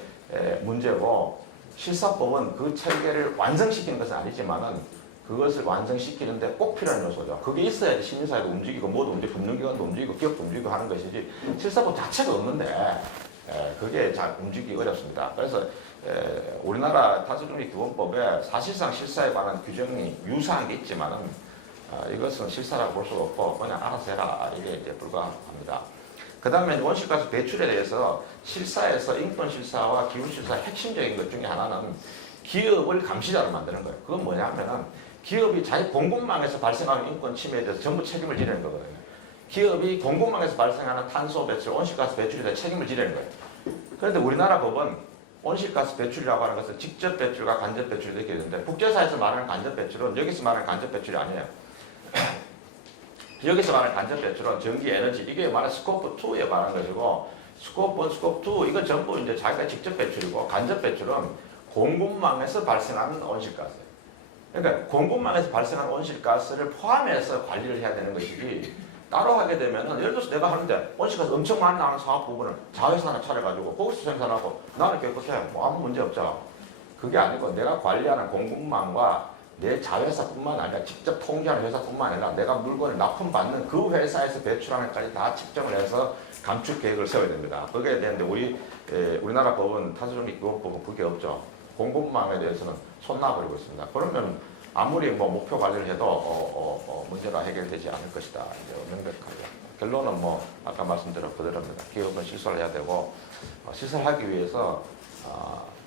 문제고 실사법은 그 체계를 완성시키는 것은 아니지만은 그것을 완성시키는데 꼭 필요한 요소죠. 그게 있어야지 시민사회도 움직이고 모두 움직이고 금융기관도 움직이고 기업도 움직이고 하는 것이지 실사법 자체가 없는데 그게 잘 움직이기 어렵습니다. 그래서 우리나라 탄소중립기본법에 사실상 실사에 관한 규정이 유사한 게 있지만은 이것은 실사라고 볼 수가 없고 그냥 알아서 해라 이게 이제 불가합니다. 그 다음에 온실가스 배출에 대해서 실사에서 인권실사와 기후실사의 핵심적인 것 중에 하나는 기업을 감시자로 만드는 거예요. 그건 뭐냐면은 기업이 자기 공급망에서 발생하는 인권 침해에 대해서 전부 책임을 지려는 거거든요. 기업이 공급망에서 발생하는 탄소 배출, 온실가스 배출에 대해 책임을 지려는 거예요. 그런데 우리나라 법은 온실가스 배출이라고 하는 것은 직접 배출과 간접 배출이 이렇게 있는데 국제사에서 말하는 간접 배출은 여기서 말하는 간접 배출이 아니에요. 여기서 말하는 간접 배출은 전기, 에너지 이게 말하는 스코프 2에 말하는 것이고 스코프 1, 스코프 2 이건 전부 이제 자기가 직접 배출이고 간접 배출은 공급망에서 발생하는 온실가스. 그러니까 공급망에서 발생하는 온실가스를 포함해서 관리를 해야 되는 것이지 따로 하게 되면은 예를 들어서 내가 하는데 온실가스 엄청 많이 나는 사업 부분을 자회사 하나 차려가지고 거기서 생산하고 나는 깨끗해 뭐 아무 문제 없잖아. 그게 아니고 내가 관리하는 공급망과 내 자회사뿐만 아니라 직접 통제하는 회사뿐만 아니라 내가 물건을 납품받는 그 회사에서 배출하는 것까지 다 측정을 해서 감축 계획을 세워야 됩니다. 그게 되는데 우리나라 법은 탄소중립기본법은 그게 없죠. 공급망에 대해서는 손 놔버리고 있습니다. 그러면 아무리 뭐 목표 관리를 해도 문제가 해결되지 않을 것이다. 이제 명백합니다. 결론은 뭐 아까 말씀드린 그대로입니다. 기업은 실수를 해야 되고 실수를 하기 위해서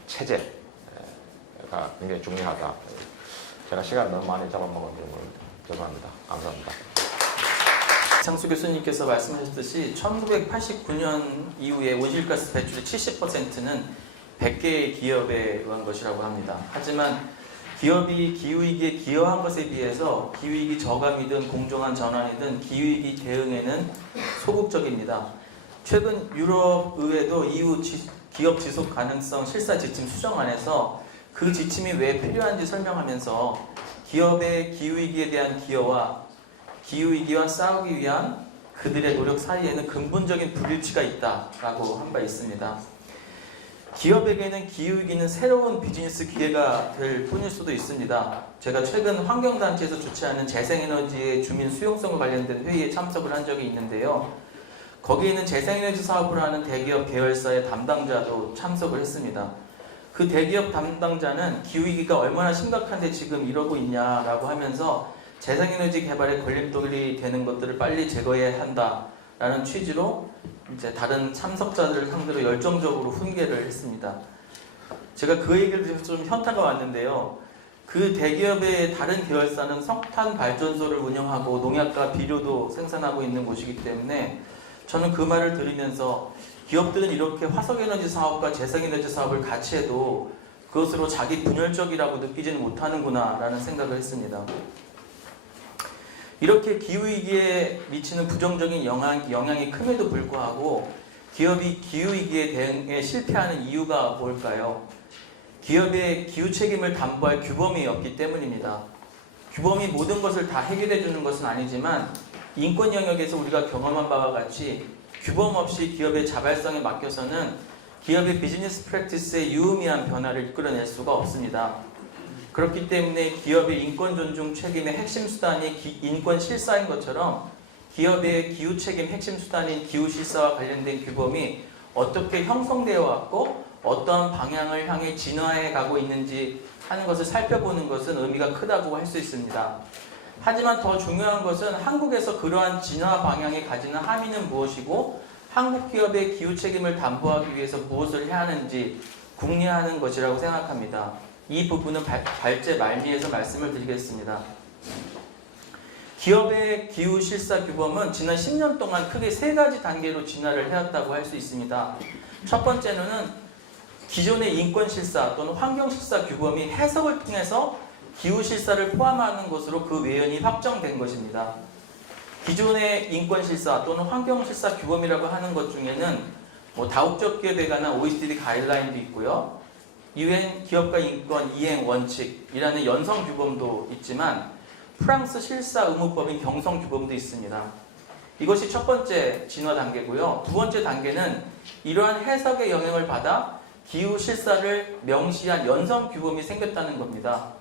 체제가 굉장히 중요하다. 제가 시간을 너무 많이 잡아먹은 점을 죄송합니다. 감사합니다. 장수 교수님께서 말씀하셨듯이 1989년 이후에 온실가스 배출의 70%는 100개의 기업에 의한 것이라고 합니다. 하지만 기업이 기후위기에 기여한 것에 비해서 기후위기 저감이든 공정한 전환이든 기후위기 대응에는 소극적입니다. 최근 유럽의회도 EU 기업 지속 가능성 실사 지침 수정안에서 그 지침이 왜 필요한지 설명하면서 기업의 기후위기에 대한 기여와 기후위기와 싸우기 위한 그들의 노력 사이에는 근본적인 불일치가 있다라고 한 바 있습니다. 기업에게는 기후위기는 새로운 비즈니스 기회가 될 뿐일 수도 있습니다. 제가 최근 환경단체에서 주최하는 재생에너지의 주민 수용성과 관련된 회의에 참석을 한 적이 있는데요. 거기에는 재생에너지 사업을 하는 대기업 계열사의 담당자도 참석을 했습니다. 그 대기업 담당자는 기후위기가 얼마나 심각한데 지금 이러고 있냐라고 하면서 재생에너지 개발에 걸림돌이 되는 것들을 빨리 제거해야 한다라는 취지로 이제 다른 참석자들을 상대로 열정적으로 훈계를 했습니다. 제가 그 얘기를 들어서 좀 현타가 왔는데요. 그 대기업의 다른 계열사는 석탄 발전소를 운영하고 농약과 비료도 생산하고 있는 곳이기 때문에 저는 그 말을 들으면서 기업들은 이렇게 화석에너지 사업과 재생에너지 사업을 같이 해도 그것으로 자기 분열적이라고 느끼지는 못하는구나 라는 생각을 했습니다. 이렇게 기후위기에 미치는 부정적인 영향이 큼에도 불구하고 기업이 기후위기에 대응에 실패하는 이유가 뭘까요? 기업의 기후 책임을 담보할 규범이 없기 때문입니다. 규범이 모든 것을 다 해결해 주는 것은 아니지만 인권 영역에서 우리가 경험한 바와 같이 규범 없이 기업의 자발성에 맡겨서는 기업의 비즈니스 프랙티스의 유의미한 변화를 이끌어낼 수가 없습니다. 그렇기 때문에 기업의 인권 존중 책임의 핵심 수단이 인권 실사인 것처럼 기업의 기후 책임 핵심 수단인 기후 실사와 관련된 규범이 어떻게 형성되어 왔고 어떠한 방향을 향해 진화해 가고 있는지 하는 것을 살펴보는 것은 의미가 크다고 할 수 있습니다. 하지만 더 중요한 것은 한국에서 그러한 진화 방향에 가지는 함의는 무엇이고 한국 기업의 기후 책임을 담보하기 위해서 무엇을 해야 하는지 궁리하는 것이라고 생각합니다. 이 부분은 발제 말미에서 말씀을 드리겠습니다. 기업의 기후 실사 규범은 지난 10년 동안 크게 3가지 단계로 진화를 해왔다고 할 수 있습니다. 첫 번째는 기존의 인권실사 또는 환경실사 규범이 해석을 통해서 기후실사를 포함하는 것으로 그 외연이 확정된 것입니다. 기존의 인권실사 또는 환경실사 규범이라고 하는 것 중에는 다국적 기업에 관한 OECD 가이드라인도 있고요. UN 기업가 인권 이행 원칙이라는 연성 규범도 있지만 프랑스 실사 의무법인 경성 규범도 있습니다. 이것이 첫 번째 진화 단계고요. 두 번째 단계는 이러한 해석의 영향을 받아 기후 실사를 명시한 연성 규범이 생겼다는 겁니다.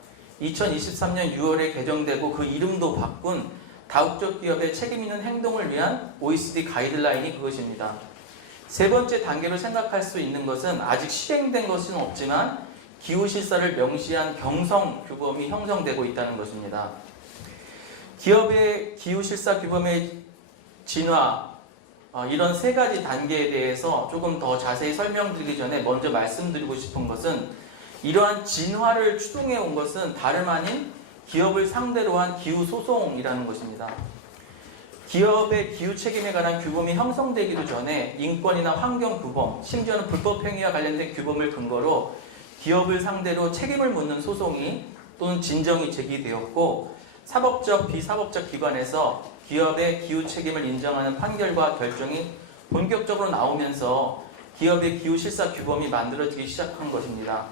2023년 6월에 개정되고 그 이름도 바꾼 다국적 기업의 책임 있는 행동을 위한 OECD 가이드라인이 그것입니다. 세 번째 단계로 생각할 수 있는 것은 아직 실행된 것은 없지만 기후 실사를 명시한 경성 규범이 형성되고 있다는 것입니다. 기업의 기후 실사 규범의 진화, 이런 세 가지 단계에 대해서 조금 더 자세히 설명드리기 전에 먼저 말씀드리고 싶은 것은 이러한 진화를 추동해 온 것은 다름 아닌 기업을 상대로 한 기후 소송이라는 것입니다. 기업의 기후 책임에 관한 규범이 형성되기도 전에 인권이나 환경 규범, 심지어는 불법 행위와 관련된 규범을 근거로 기업을 상대로 책임을 묻는 소송이 또는 진정이 제기되었고 사법적, 비사법적 기관에서 기업의 기후 책임을 인정하는 판결과 결정이 본격적으로 나오면서 기업의 기후 실사 규범이 만들어지기 시작한 것입니다.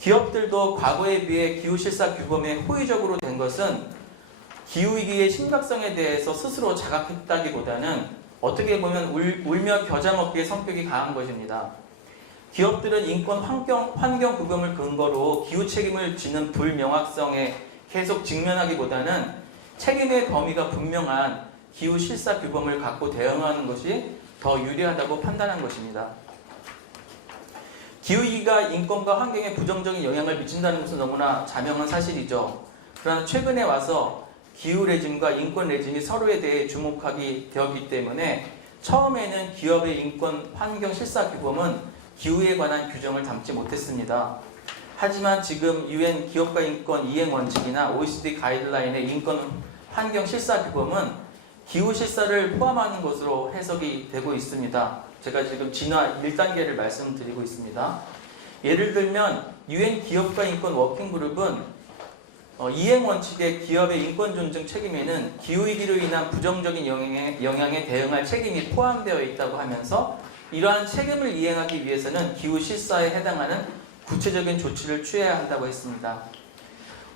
기업들도 과거에 비해 기후 실사 규범에 호의적으로 된 것은 기후위기의 심각성에 대해서 스스로 자각했다기보다는 어떻게 보면 울며 겨자 먹기의 성격이 강한 것입니다. 기업들은 인권 환경 규범을 근거로 기후 책임을 지는 불명확성에 계속 직면하기보다는 책임의 범위가 분명한 기후 실사 규범을 갖고 대응하는 것이 더 유리하다고 판단한 것입니다. 기후위기가 인권과 환경에 부정적인 영향을 미친다는 것은 너무나 자명한 사실이죠. 그러나 최근에 와서 기후 레짐과 인권 레짐이 서로에 대해 주목하게 되었기 때문에 처음에는 기업의 인권 환경 실사 규범은 기후에 관한 규정을 담지 못했습니다. 하지만 지금 UN 기업가 인권 이행 원칙이나 OECD 가이드라인의 인권 환경 실사 규범은 기후 실사를 포함하는 것으로 해석이 되고 있습니다. 제가 지금 진화 1단계를 말씀드리고 있습니다. 예를 들면 UN 기업가 인권 워킹그룹은 이행 원칙의 기업의 인권 존중 책임에는 기후위기로 인한 부정적인 영향에 대응할 책임이 포함되어 있다고 하면서 이러한 책임을 이행하기 위해서는 기후 실사에 해당하는 구체적인 조치를 취해야 한다고 했습니다.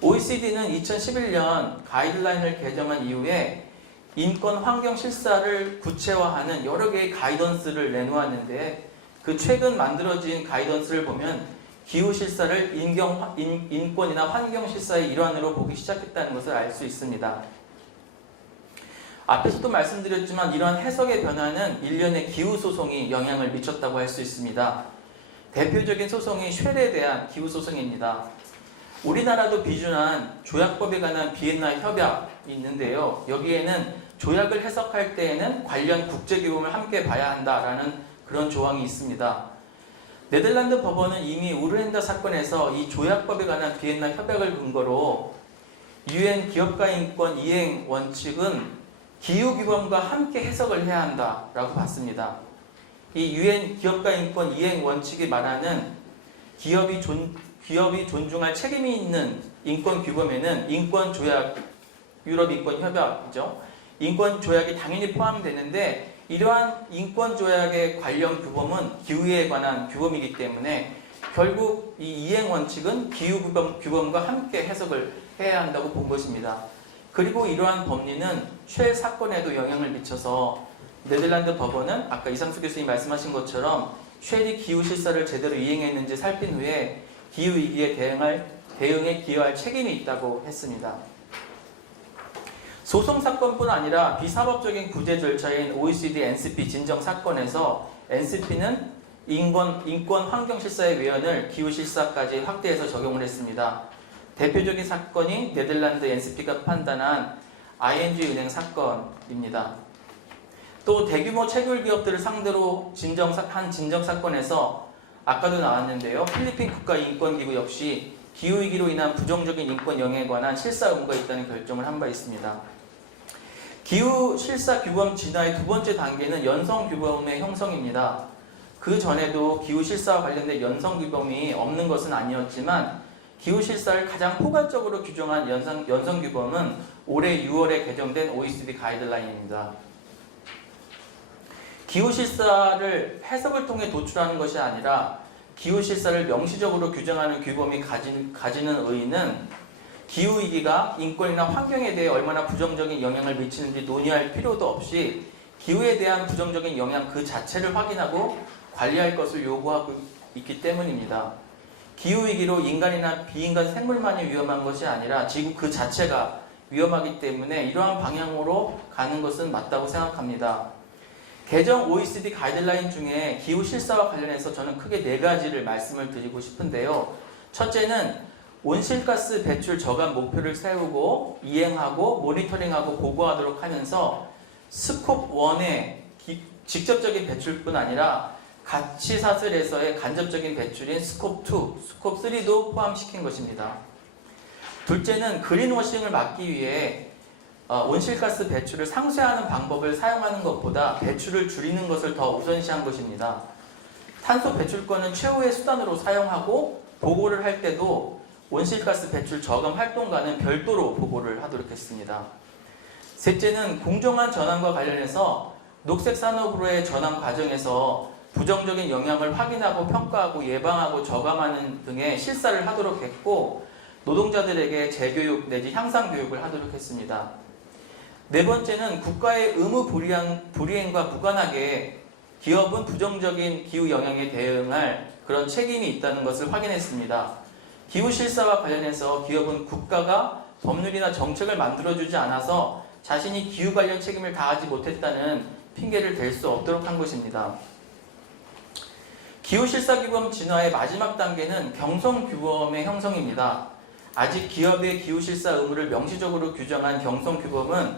OECD는 2011년 가이드라인을 개정한 이후에 인권 환경 실사를 구체화하는 여러 개의 가이던스를 내놓았는데 그 최근 만들어진 가이던스를 보면 기후 실사를 인권이나 환경 실사의 일환으로 보기 시작했다는 것을 알 수 있습니다. 앞에서도 말씀드렸지만 이러한 해석의 변화는 일련의 기후 소송이 영향을 미쳤다고 할 수 있습니다. 대표적인 소송이 쉘에 대한 기후 소송입니다. 우리나라도 비준한 조약법에 관한 비엔나 협약이 있는데요. 여기에는 조약을 해석할 때에는 관련 국제규범을 함께 봐야 한다라는 그런 조항이 있습니다. 네덜란드 법원은 이미 우르헨다 사건에서 이 조약법에 관한 비엔나 협약을 근거로 UN 기업가 인권 이행 원칙은 기후규범과 함께 해석을 해야 한다라고 봤습니다. 이 UN 기업가 인권 이행 원칙이 말하는 기업이 존중할 책임이 있는 인권 규범에는 인권 조약, 유럽 인권 협약이죠. 인권 조약이 당연히 포함되는데 이러한 인권 조약의 관련 규범은 기후에 관한 규범이기 때문에 결국 이 이행 원칙은 기후 규범과 함께 해석을 해야 한다고 본 것입니다. 그리고 이러한 법리는 쉘 사건에도 영향을 미쳐서 네덜란드 법원은 아까 이상수 교수님 말씀하신 것처럼 쉘이 기후 실사를 제대로 이행했는지 살핀 후에 기후 위기에 대응에 기여할 책임이 있다고 했습니다. 소송 사건뿐 아니라 비사법적인 구제 절차인 OECD NCP 진정 사건에서 NCP는 인권 환경 실사의 외연을 기후 실사까지 확대해서 적용을 했습니다. 대표적인 사건이 네덜란드 NCP가 판단한 ING 은행 사건입니다. 또 대규모 채굴 기업들을 상대로 한 진정 사건에서 아까도 나왔는데요. 필리핀 국가인권기구 역시 기후위기로 인한 부정적인 인권 영향에 관한 실사 의무가 있다는 결정을 한 바 있습니다. 기후 실사 규범 진화의 두 번째 단계는 연성 규범의 형성입니다. 그 전에도 기후실사와 관련된 연성규범이 없는 것은 아니었지만 기후실사를 가장 포괄적으로 규정한 연성규범은 올해 6월에 개정된 OECD 가이드라인입니다. 기후실사를 해석을 통해 도출하는 것이 아니라 기후실사를 명시적으로 규정하는 규범이 가지는 의의는 기후위기가 인권이나 환경에 대해 얼마나 부정적인 영향을 미치는지 논의할 필요도 없이 기후에 대한 부정적인 영향 그 자체를 확인하고 관리할 것을 요구하고 있기 때문입니다. 기후위기로 인간이나 비인간 생물만이 위험한 것이 아니라 지구 그 자체가 위험하기 때문에 이러한 방향으로 가는 것은 맞다고 생각합니다. 개정 OECD 가이드라인 중에 기후실사와 관련해서 저는 크게 4가지를 말씀을 드리고 싶은데요. 첫째는 온실가스 배출 저감 목표를 세우고 이행하고 모니터링하고 보고하도록 하면서 스콥 1의 직접적인 배출뿐 아니라 가치 사슬에서의 간접적인 배출인 스콥 2, 스콥 3도 포함시킨 것입니다. 둘째는 그린워싱을 막기 위해 온실가스 배출을 상쇄하는 방법을 사용하는 것보다 배출을 줄이는 것을 더 우선시한 것입니다. 탄소 배출권은 최후의 수단으로 사용하고 보고를 할 때도 온실가스 배출 저감 활동가는 별도로 보고를 하도록 했습니다. 셋째는 공정한 전환과 관련해서 녹색 산업으로의 전환 과정에서 부정적인 영향을 확인하고 평가하고 예방하고 저감하는 등의 실사를 하도록 했고 노동자들에게 재교육 내지 향상 교육을 하도록 했습니다. 네 번째는 국가의 의무 불이행과 무관하게 기업은 부정적인 기후 영향에 대응할 그런 책임이 있다는 것을 확인했습니다. 기후 실사와 관련해서 기업은 국가가 법률이나 정책을 만들어주지 않아서 자신이 기후 관련 책임을 다하지 못했다는 핑계를 댈 수 없도록 한 것입니다. 기후실사규범 진화의 마지막 단계는 경성규범의 형성입니다. 아직 기업의 기후실사 의무를 명시적으로 규정한 경성규범은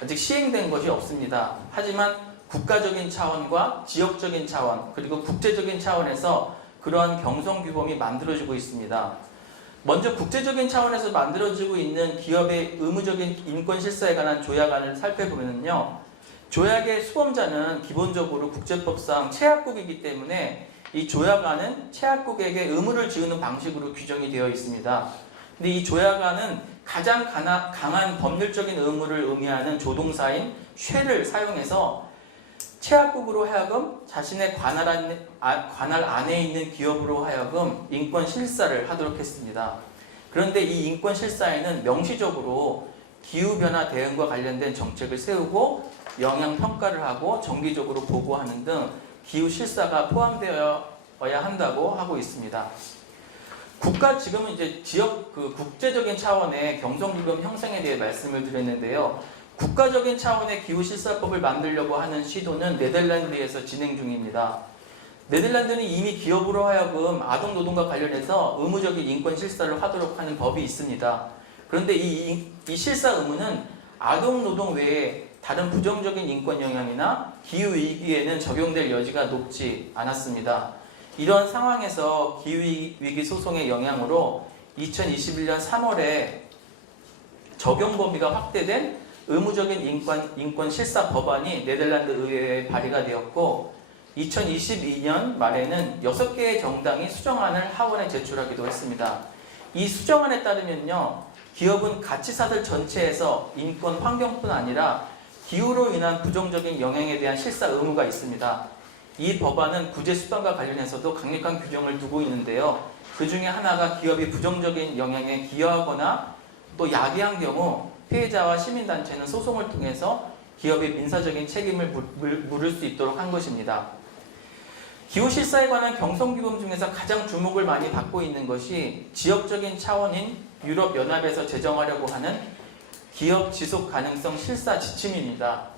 아직 시행된 것이 없습니다. 하지만 국가적인 차원과 지역적인 차원 그리고 국제적인 차원에서 그러한 경성규범이 만들어지고 있습니다. 먼저 국제적인 차원에서 만들어지고 있는 기업의 의무적인 인권실사에 관한 조약안을 살펴보면요. 조약의 수범자는 기본적으로 국제법상 채약국이기 때문에 이 조약안은 채약국에게 의무를 지우는 방식으로 규정이 되어 있습니다. 근데 이 조약안은 가장 강한 법률적인 의무를 의미하는 조동사인 쉐를 사용해서 채약국으로 하여금 자신의 관할 안에 있는 기업으로 하여금 인권 실사를 하도록 했습니다. 그런데 이 인권 실사에는 명시적으로 기후변화 대응과 관련된 정책을 세우고 영향 평가를 하고 정기적으로 보고하는 등 기후 실사가 포함되어야 한다고 하고 있습니다. 지금은 이제 국제적인 차원의 경성규범 형성에 대해 말씀을 드렸는데요. 국가적인 차원의 기후실사법을 만들려고 하는 시도는 네덜란드에서 진행 중입니다. 네덜란드는 이미 기업으로 하여금 아동노동과 관련해서 의무적인 인권실사를 하도록 하는 법이 있습니다. 그런데 이 실사 의무는 아동노동 외에 다른 부정적인 인권 영향이나 기후위기에는 적용될 여지가 높지 않았습니다. 이런 상황에서 기후위기 소송의 영향으로 2021년 3월에 적용 범위가 확대된 의무적인 인권 실사 법안이 네덜란드 의회에 발의가 되었고 2022년 말에는 6개의 정당이 수정안을 하원에 제출하기도 했습니다. 이 수정안에 따르면요. 기업은 가치사들 전체에서 인권 환경뿐 아니라 기후로 인한 부정적인 영향에 대한 실사 의무가 있습니다. 이 법안은 구제수단과 관련해서도 강력한 규정을 두고 있는데요. 그 중에 하나가 기업이 부정적인 영향에 기여하거나 또 야기한 경우 피해자와 시민단체는 소송을 통해서 기업의 민사적인 책임을 물을 수 있도록 한 것입니다. 기후실사에 관한 경성규범 중에서 가장 주목을 많이 받고 있는 것이 지역적인 차원인 유럽연합에서 제정하려고 하는 기업 지속가능성 실사 지침입니다.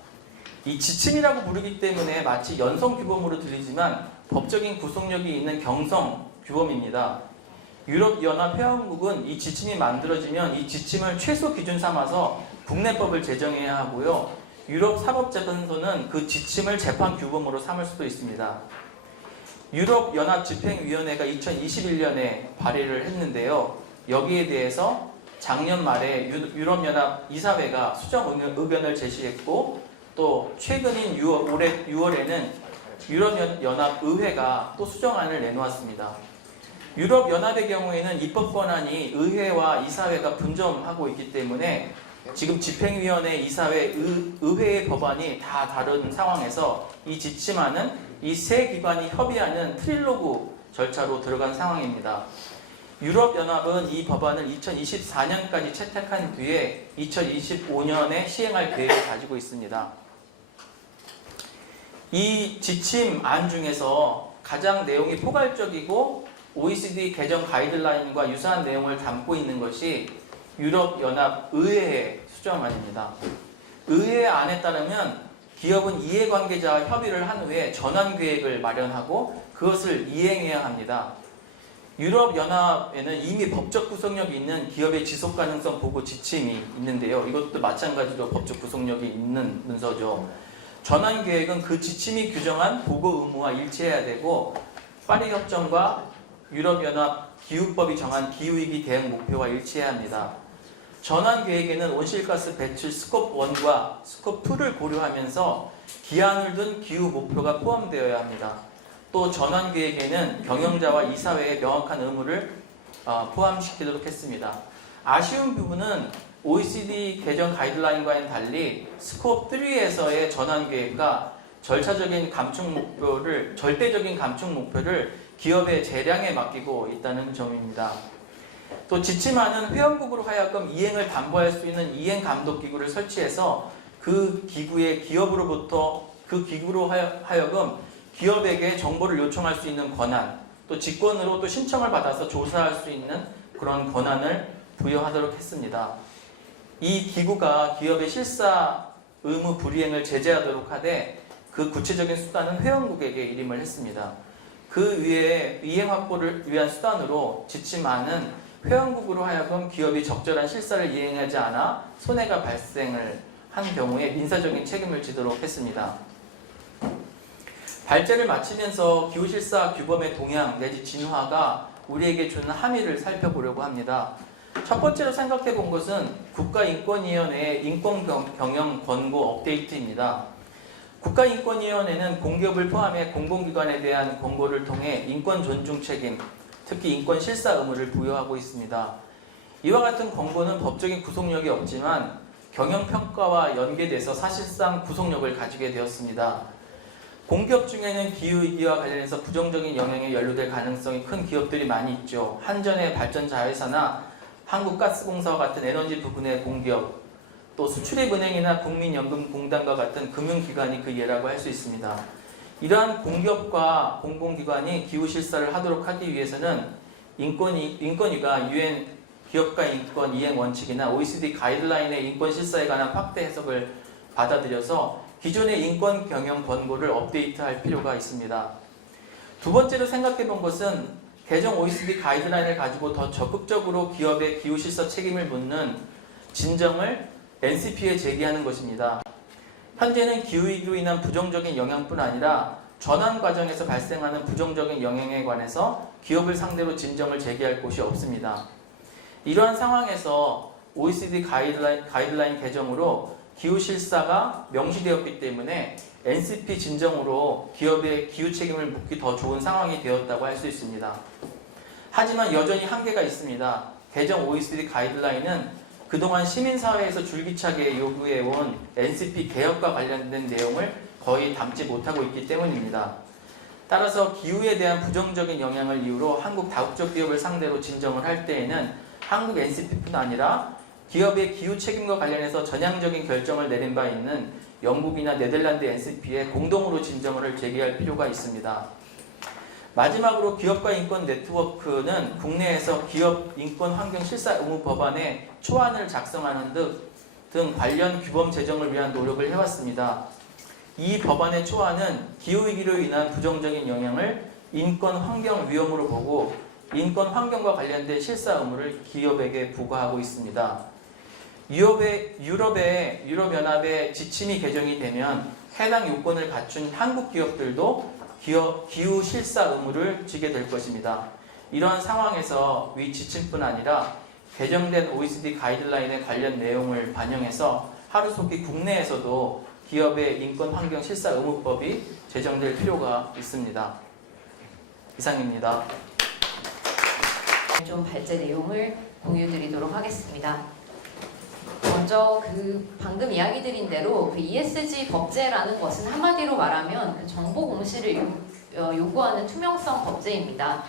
이 지침이라고 부르기 때문에 마치 연성규범으로 들리지만 법적인 구속력이 있는 경성규범입니다. 유럽연합 회원국은 이 지침이 만들어지면 이 지침을 최소 기준 삼아서 국내법을 제정해야 하고요. 유럽사법재판소는 그 지침을 재판규범으로 삼을 수도 있습니다. 유럽연합집행위원회가 2021년에 발의를 했는데요. 여기에 대해서 작년 말에 유럽연합 이사회가 수정 의견을 제시했고 또 최근인 올해 6월에는 유럽연합 의회가 또 수정안을 내놓았습니다. 유럽연합의 경우에는 입법 권한이 의회와 이사회가 분점하고 있기 때문에 지금 집행위원회, 이사회, 의회의 법안이 다 다른 상황에서 이 지침안은 이 세 기관이 협의하는 트릴로그 절차로 들어간 상황입니다. 유럽연합은 이 법안을 2024년까지 채택한 뒤에 2025년에 시행할 계획을 가지고 있습니다. 이 지침안 중에서 가장 내용이 포괄적이고 OECD 개정 가이드라인과 유사한 내용을 담고 있는 것이 유럽연합 의회의 수정안입니다. 의회 안에 따르면 기업은 이해관계자와 협의를 한 후에 전환 계획을 마련하고 그것을 이행해야 합니다. 유럽연합에는 이미 법적 구속력이 있는 기업의 지속가능성 보고 지침이 있는데요. 이것도 마찬가지로 법적 구속력이 있는 문서죠. 전환 계획은 그 지침이 규정한 보고 의무와 일치해야 되고 파리 협정과 유럽연합 기후법이 정한 기후위기 대응 목표와 일치해야 합니다. 전환 계획에는 온실가스 배출 스콥 1과 스콥 2를 고려하면서 기한을 둔 기후 목표가 포함되어야 합니다. 또 전환 계획에는 경영자와 이사회의 명확한 의무를 포함시키도록 했습니다. 아쉬운 부분은 OECD 개정 가이드라인과는 달리 스콥 3에서의 전환 계획과 절대적인 감축 목표를 기업의 재량에 맡기고 있다는 점입니다. 또 지침안은 회원국으로 하여금 이행을 담보할 수 있는 이행 감독 기구를 설치해서 그 기구로 하여금 기업에게 정보를 요청할 수 있는 권한, 또 직권으로 또 신청을 받아서 조사할 수 있는 그런 권한을 부여하도록 했습니다. 이 기구가 기업의 실사 의무 불이행을 제재하도록 하되 그 구체적인 수단은 회원국에게 일임을 했습니다. 그 위에 이행 확보를 위한 수단으로 지침안은 회원국으로 하여금 기업이 적절한 실사를 이행하지 않아 손해가 발생을 한 경우에 민사적인 책임을 지도록 했습니다. 발제를 마치면서 기후실사 규범의 동향 내지 진화가 우리에게 주는 함의를 살펴보려고 합니다. 첫 번째로 생각해 본 것은 국가인권위원회의 인권경영 권고 업데이트입니다. 국가인권위원회는 공기업을 포함해 공공기관에 대한 권고를 통해 인권 존중 책임, 특히 인권 실사 의무를 부여하고 있습니다. 이와 같은 권고는 법적인 구속력이 없지만 경영평가와 연계돼서 사실상 구속력을 가지게 되었습니다. 공기업 중에는 기후위기와 관련해서 부정적인 영향에 연루될 가능성이 큰 기업들이 많이 있죠. 한전의 발전자회사나 한국가스공사와 같은 에너지 부분의 공기업, 또 수출입은행이나 국민연금공단과 같은 금융기관이 그 예라고 할 수 있습니다. 이러한 공기업과 공공기관이 기후실사를 하도록 하기 위해서는 인권위가 UN 기업가 인권 이행 원칙이나 OECD 가이드라인의 인권실사에 관한 확대 해석을 받아들여서 기존의 인권 경영 권고를 업데이트할 필요가 있습니다. 두 번째로 생각해 본 것은 개정 OECD 가이드라인을 가지고 더 적극적으로 기업의 기후실사 책임을 묻는 진정을 NCP에 제기하는 것입니다. 현재는 기후위기로 인한 부정적인 영향뿐 아니라 전환 과정에서 발생하는 부정적인 영향에 관해서 기업을 상대로 진정을 제기할 곳이 없습니다. 이러한 상황에서 OECD 가이드라인 개정으로 기후실사가 명시되었기 때문에 NCP 진정으로 기업의 기후 책임을 묻기 더 좋은 상황이 되었다고 할 수 있습니다. 하지만 여전히 한계가 있습니다. 개정 OECD 가이드라인은 그동안 시민사회에서 줄기차게 요구해온 NCP 개혁과 관련된 내용을 거의 담지 못하고 있기 때문입니다. 따라서 기후에 대한 부정적인 영향을 이유로 한국 다국적 기업을 상대로 진정을 할 때에는 한국 NCP뿐 아니라 기업의 기후 책임과 관련해서 전향적인 결정을 내린 바 있는 영국이나 네덜란드 NCP에 공동으로 진정을 제기할 필요가 있습니다. 마지막으로 기업가 인권 네트워크는 국내에서 기업 인권 환경 실사 의무 법안의 초안을 작성하는 등 관련 규범 제정을 위한 노력을 해왔습니다. 이 법안의 초안은 기후위기로 인한 부정적인 영향을 인권 환경 위험으로 보고 인권 환경과 관련된 실사 의무를 기업에게 부과하고 있습니다. 유럽연합의 지침이 개정이 되면 해당 요건을 갖춘 한국 기업들도 기후 실사 의무를 지게 될 것입니다. 이러한 상황에서 위 지침뿐 아니라 개정된 OECD 가이드라인의 관련 내용을 반영해서 하루속히 국내에서도 기업의 인권 환경 실사 의무법이 제정될 필요가 있습니다. 이상입니다. 좀 발제 내용을 공유드리도록 하겠습니다. 먼저 방금 이야기 드린 대로 ESG 법제라는 것은 한마디로 말하면 정보 공시를 요구하는 투명성 법제입니다.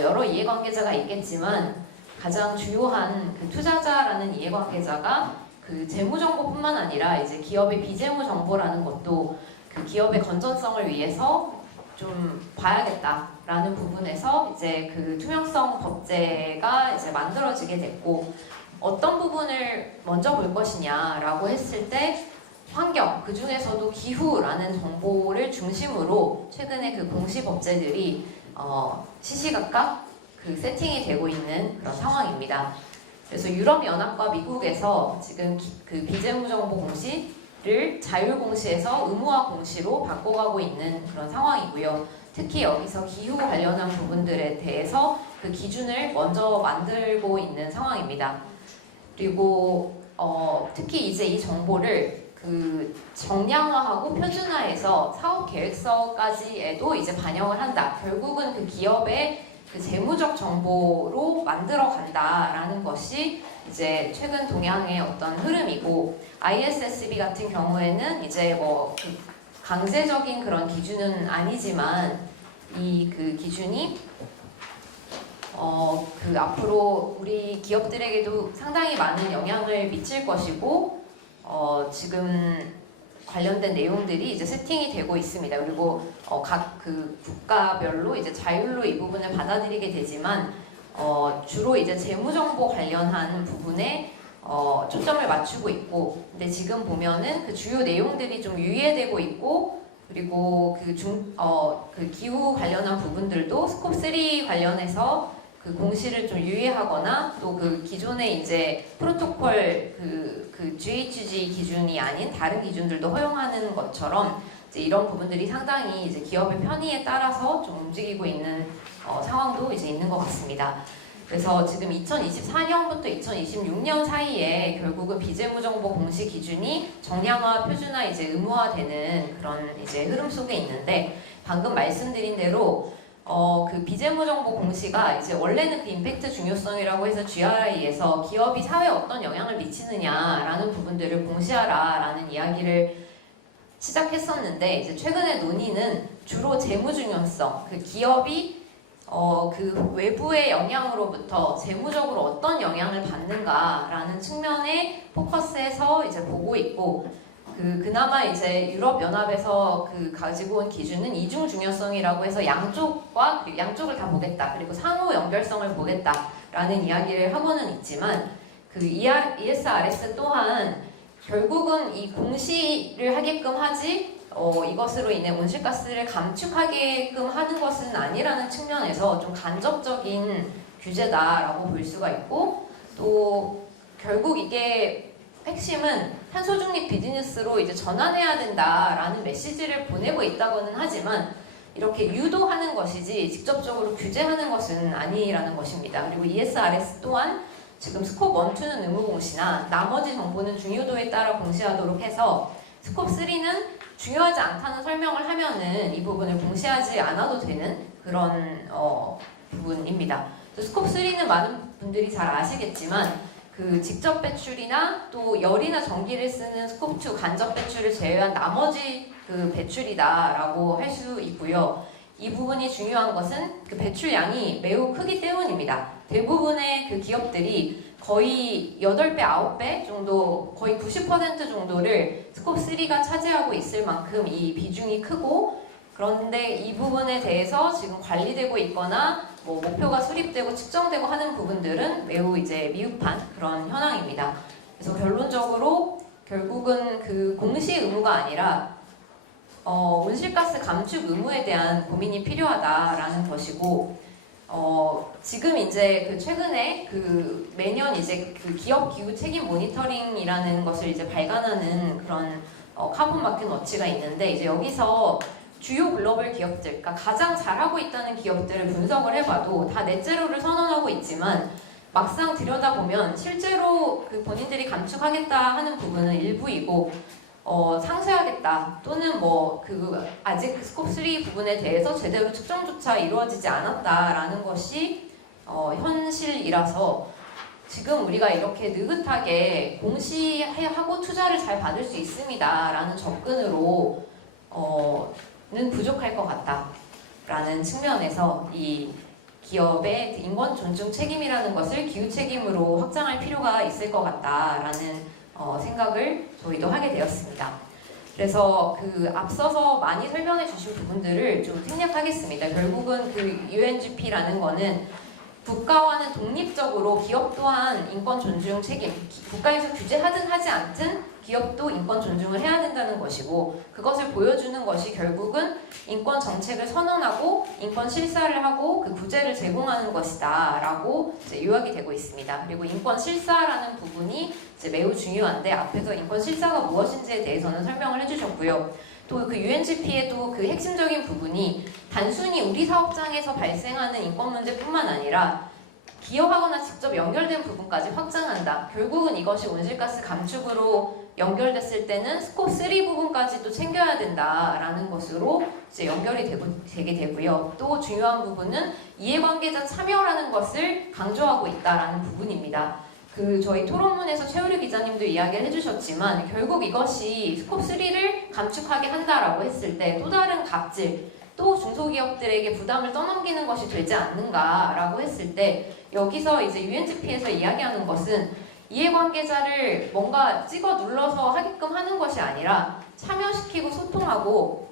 여러 이해관계자가 있겠지만 가장 주요한 투자자라는 이해관계자가 재무정보뿐만 아니라 이제 기업의 비재무정보라는 것도 기업의 건전성을 위해서 좀 봐야겠다라는 부분에서 이제 투명성 법제가 이제 만들어지게 됐고, 어떤 부분을 먼저 볼 것이냐라고 했을 때 환경, 그 중에서도 기후라는 정보를 중심으로 최근에 공시 법제들이 시시각각 세팅이 되고 있는 그런 상황입니다. 그래서 유럽연합과 미국에서 지금 비재무정보 공시를 자율공시에서 의무화 공시로 바꿔가고 있는 그런 상황이고요. 특히 여기서 기후 관련한 부분들에 대해서 기준을 먼저 만들고 있는 상황입니다. 그리고 특히 이제 이 정보를 정량화하고 표준화해서 사업 계획서까지에도 이제 반영을 한다. 결국은 기업의 재무적 정보로 만들어 간다라는 것이 이제 최근 동향의 어떤 흐름이고, ISSB 같은 경우에는 이제 강제적인 그런 기준은 아니지만 이 기준이 앞으로 우리 기업들에게도 상당히 많은 영향을 미칠 것이고, 지금 관련된 내용들이 이제 세팅이 되고 있습니다. 그리고 각 국가별로 이제 자율로 이 부분을 받아들이게 되지만 주로 이제 재무정보 관련한 부분에 초점을 맞추고 있고, 근데 지금 보면은 주요 내용들이 좀 유예되고 있고, 그리고 기후 관련한 부분들도 스콥 3 관련해서 공시를 좀 유예하거나 또 기존의 이제 프로토콜 GHG 기준이 아닌 다른 기준들도 허용하는 것처럼 이제 이런 부분들이 상당히 이제 기업의 편의에 따라서 좀 움직이고 있는 상황도 이제 있는 것 같습니다. 그래서 지금 2024년부터 2026년 사이에 결국은 비재무정보 공시 기준이 정량화, 표준화, 이제 의무화되는 그런 이제 흐름 속에 있는데, 방금 말씀드린 대로 비재무정보 공시가 이제 원래는 임팩트 중요성이라고 해서 GRI에서 기업이 사회에 어떤 영향을 미치느냐라는 부분들을 공시하라라는 이야기를 시작했었는데, 이제 최근의 논의는 주로 재무 중요성, 기업이 외부의 영향으로부터 재무적으로 어떤 영향을 받는가라는 측면에 포커스해서 이제 보고 있고, 그나마 이제 유럽연합에서 가지고 온 기준은 이중 중요성이라고 해서 양쪽을 다 보겠다, 그리고 상호 연결성을 보겠다라는 이야기를 하고는 있지만, ESRS 또한 결국은 이 공시를 하게끔 하지 이것으로 인해 온실가스를 감축하게끔 하는 것은 아니라는 측면에서 좀 간접적인 규제다라고 볼 수가 있고, 또 결국 이게 핵심은 탄소 중립 비즈니스로 이제 전환해야 된다라는 메시지를 보내고 있다고는 하지만 이렇게 유도하는 것이지 직접적으로 규제하는 것은 아니라는 것입니다. 그리고 ESRS 또한 지금 스콥 1, 2는 의무 공시나 나머지 정보는 중요도에 따라 공시하도록 해서 스콥 3는 중요하지 않다는 설명을 하면은 이 부분을 공시하지 않아도 되는 그런 부분입니다. 스콥 3는 많은 분들이 잘 아시겠지만 직접 배출이나 또 열이나 전기를 쓰는 스콥 2 간접 배출을 제외한 나머지 배출이다라고 할 수 있고요. 이 부분이 중요한 것은 배출량이 매우 크기 때문입니다. 대부분의 기업들이 거의 8배, 9배 정도, 거의 90% 정도를 스콥 3가 차지하고 있을 만큼 이 비중이 크고, 그런데 이 부분에 대해서 지금 관리되고 있거나 목표가 수립되고 측정되고 하는 부분들은 매우 이제 미흡한 그런 현황입니다. 그래서 결론적으로 결국은 공시 의무가 아니라 온실가스 감축 의무에 대한 고민이 필요하다라는 것이고, 지금 이제 최근에 매년 이제 기업 기후 책임 모니터링이라는 것을 이제 발간하는 그런 카본 마켓 워치가 있는데, 이제 여기서 주요 글로벌 기업들, 그러니까 가장 잘하고 있다는 기업들을 분석을 해봐도 다 넷제로를 선언하고 있지만 막상 들여다보면 실제로 본인들이 감축하겠다 하는 부분은 일부이고, 상쇄하겠다 또는 뭐 아직 스콥 3 부분에 대해서 제대로 측정조차 이루어지지 않았다라는 것이 현실이라서 지금 우리가 이렇게 느긋하게 공시하고 투자를 잘 받을 수 있습니다라는 접근으로는 부족할 것 같다라는 측면에서 이 기업의 인권 존중 책임이라는 것을 기후 책임으로 확장할 필요가 있을 것 같다라는 생각을 저희도 하게 되었습니다. 그래서 앞서서 많이 설명해 주신 부분들을 좀 생략하겠습니다. 결국은 UNGP라는 거는 국가와는 독립적으로 기업 또한 인권 존중 책임, 국가에서 규제하든 하지 않든 기업도 인권 존중을 해야 된다는 것이고 그것을 보여주는 것이 결국은 인권 정책을 선언하고 인권 실사를 하고 그 구제를 제공하는 것이다 라고 이제 요약이 되고 있습니다. 그리고 인권 실사라는 부분이 이제 매우 중요한데 앞에서 인권 실사가 무엇인지에 대해서는 설명을 해주셨고요. 또 UNGP의 또 핵심적인 부분이 단순히 우리 사업장에서 발생하는 인권 문제뿐만 아니라 기여하거나 직접 연결된 부분까지 확장한다. 결국은 이것이 온실가스 감축으로 연결됐을 때는 스콥 3 부분까지도 챙겨야 된다라는 것으로 이제 연결이 되게 되고요. 또 중요한 부분은 이해관계자 참여라는 것을 강조하고 있다라는 부분입니다. 저희 토론문에서 최우리 기자님도 이야기를 해주셨지만 결국 이것이 스콥 3를 감축하게 한다라고 했을 때 또 다른 갑질, 또 중소기업들에게 부담을 떠넘기는 것이 되지 않는가라고 했을 때 여기서 이제 UNGP에서 이야기하는 것은 이해관계자를 뭔가 찍어 눌러서 하게끔 하는 것이 아니라 참여시키고 소통하고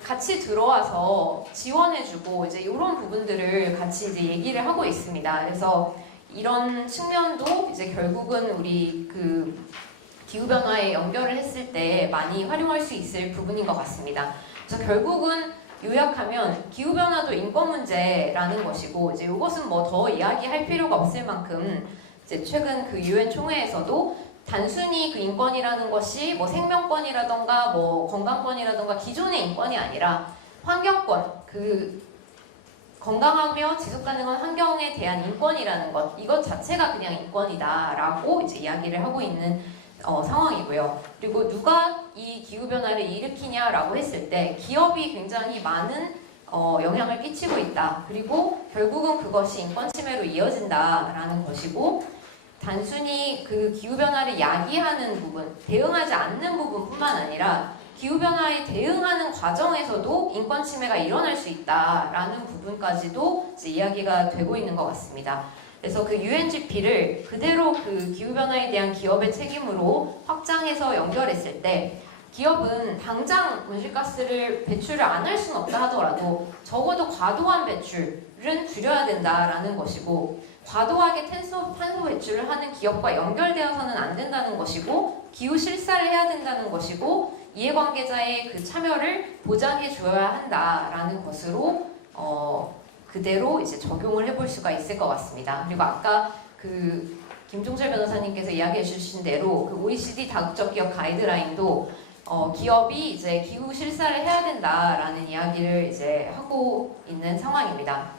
같이 들어와서 지원해주고 이제 이런 부분들을 같이 이제 얘기를 하고 있습니다. 그래서 이런 측면도 이제 결국은 우리 기후변화에 연결을 했을 때 많이 활용할 수 있을 부분인 것 같습니다. 그래서 결국은 요약하면 기후변화도 인권 문제라는 것이고 이제 이것은 뭐 더 이야기할 필요가 없을 만큼 이제 최근 UN 총회에서도 단순히 인권이라는 것이 뭐 생명권이라던가 뭐 건강권이라던가 기존의 인권이 아니라 환경권, 건강하며 지속가능한 환경에 대한 인권이라는 것, 이것 자체가 그냥 인권이다라고 이제 이야기를 하고 있는 상황이고요. 그리고 누가 이 기후변화를 일으키냐라고 했을 때 기업이 굉장히 많은 영향을 끼치고 있다. 그리고 결국은 그것이 인권 침해로 이어진다라는 것이고 단순히 기후변화를 야기하는 부분, 대응하지 않는 부분뿐만 아니라 기후변화에 대응하는 과정에서도 인권 침해가 일어날 수 있다라는 부분까지도 이제 이야기가 되고 있는 것 같습니다. 그래서 UNGP를 그대로 기후변화에 대한 기업의 책임으로 확장해서 연결했을 때 기업은 당장 온실가스를 배출을 안 할 수는 없다 하더라도 적어도 과도한 배출은 줄여야 된다라는 것이고 과도하게 탄소 배출을 하는 기업과 연결되어서는 안 된다는 것이고 기후 실사를 해야 된다는 것이고 이해관계자의 참여를 보장해 줘야 한다라는 것으로 그대로 이제 적용을 해볼 수가 있을 것 같습니다. 그리고 아까 김종철 변호사님께서 이야기해 주신 대로 OECD 다국적 기업 가이드라인도 기업이 이제 기후 실사를 해야 된다라는 이야기를 이제 하고 있는 상황입니다.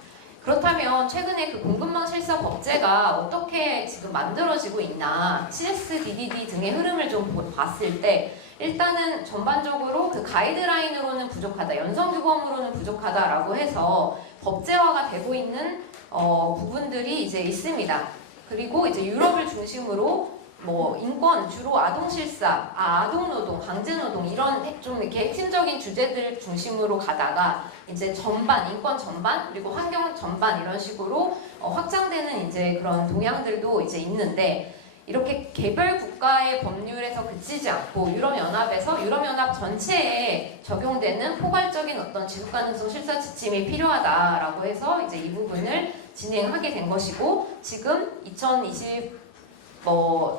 그렇다면 최근에 공급망 실사 법제가 어떻게 지금 만들어지고 있나 CSDDD 등의 흐름을 좀 봤을 때 일단은 전반적으로 가이드라인으로는 부족하다, 연성규범으로는 부족하다라고 해서 법제화가 되고 있는 부분들이 이제 있습니다. 그리고 이제 유럽을 중심으로 뭐 인권, 주로 아동실사, 아동노동, 강제노동 이런 좀 이렇게 핵심적인 주제들 중심으로 가다가 이제 전반, 인권 전반, 그리고 환경 전반 이런 식으로 확장되는 이제 그런 동향들도 이제 있는데 이렇게 개별 국가의 법률에서 그치지 않고 유럽연합 전체에 적용되는 포괄적인 어떤 지속가능성 실사 지침이 필요하다라고 해서 이제 이 부분을 진행하게 된 것이고 지금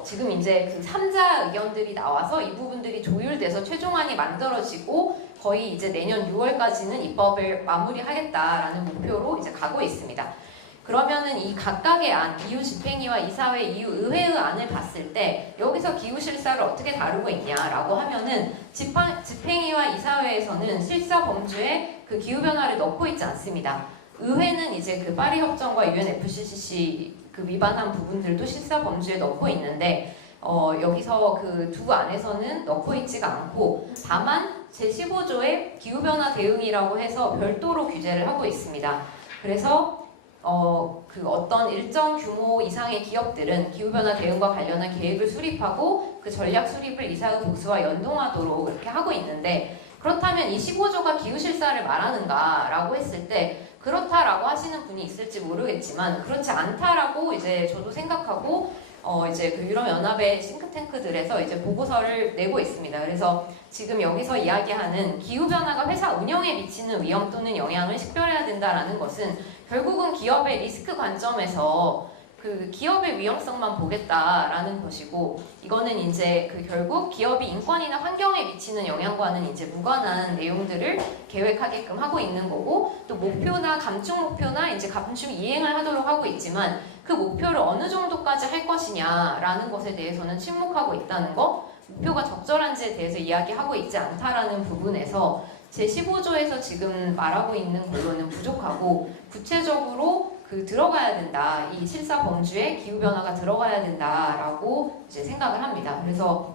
지금 이제 3자 의견들이 나와서 이 부분들이 조율돼서 최종안이 만들어지고 거의 이제 내년 6월까지는 입법을 마무리하겠다라는 목표로 이제 가고 있습니다. 그러면은 이 각각의 안, EU 집행위와 이사회, EU 의회의 안을 봤을 때 여기서 기후 실사를 어떻게 다루고 있냐라고 하면은 집행위와 이사회에서는 실사 범주에 기후 변화를 넣고 있지 않습니다. 의회는 이제 파리 협정과 UNFCCC 위반한 부분들도 실사 범주에 넣고 있는데 여기서 그 두 안에서는 넣고 있지가 않고 다만 제15조의 기후변화 대응이라고 해서 별도로 규제를 하고 있습니다. 그래서 그 어떤 일정 규모 이상의 기업들은 기후변화 대응과 관련한 계획을 수립하고 그 전략 수립을 이사회 복수와 연동하도록 이렇게 하고 있는데 그렇다면 이 15조가 기후실사를 말하는가라고 했을 때 그렇다라고 하시는 분이 있을지 모르겠지만 그렇지 않다라고 이제 저도 생각하고 이제 그 유럽연합의 싱크탱크들에서 이제 보고서를 내고 있습니다. 그래서 지금 여기서 이야기하는 기후변화가 회사 운영에 미치는 위험 또는 영향을 식별해야 된다라는 것은 결국은 기업의 리스크 관점에서 그 기업의 위험성만 보겠다라는 것이고 이거는 이제 그 결국 기업이 인권이나 환경에 미치는 영향과는 이제 무관한 내용들을 계획하게끔 하고 있는 거고 또 목표나 감축 목표나 이제 감축 이행을 하도록 하고 있지만 그 목표를 어느 정도까지 할 것이냐라는 것에 대해서는 침묵하고 있다는 거 목표가 적절한지에 대해서 이야기하고 있지 않다라는 부분에서 제15조에서 지금 말하고 있는 걸로는 부족하고 구체적으로 그 들어가야 된다. 이 실사 범주에 기후변화가 들어가야 된다라고 이제 생각을 합니다. 그래서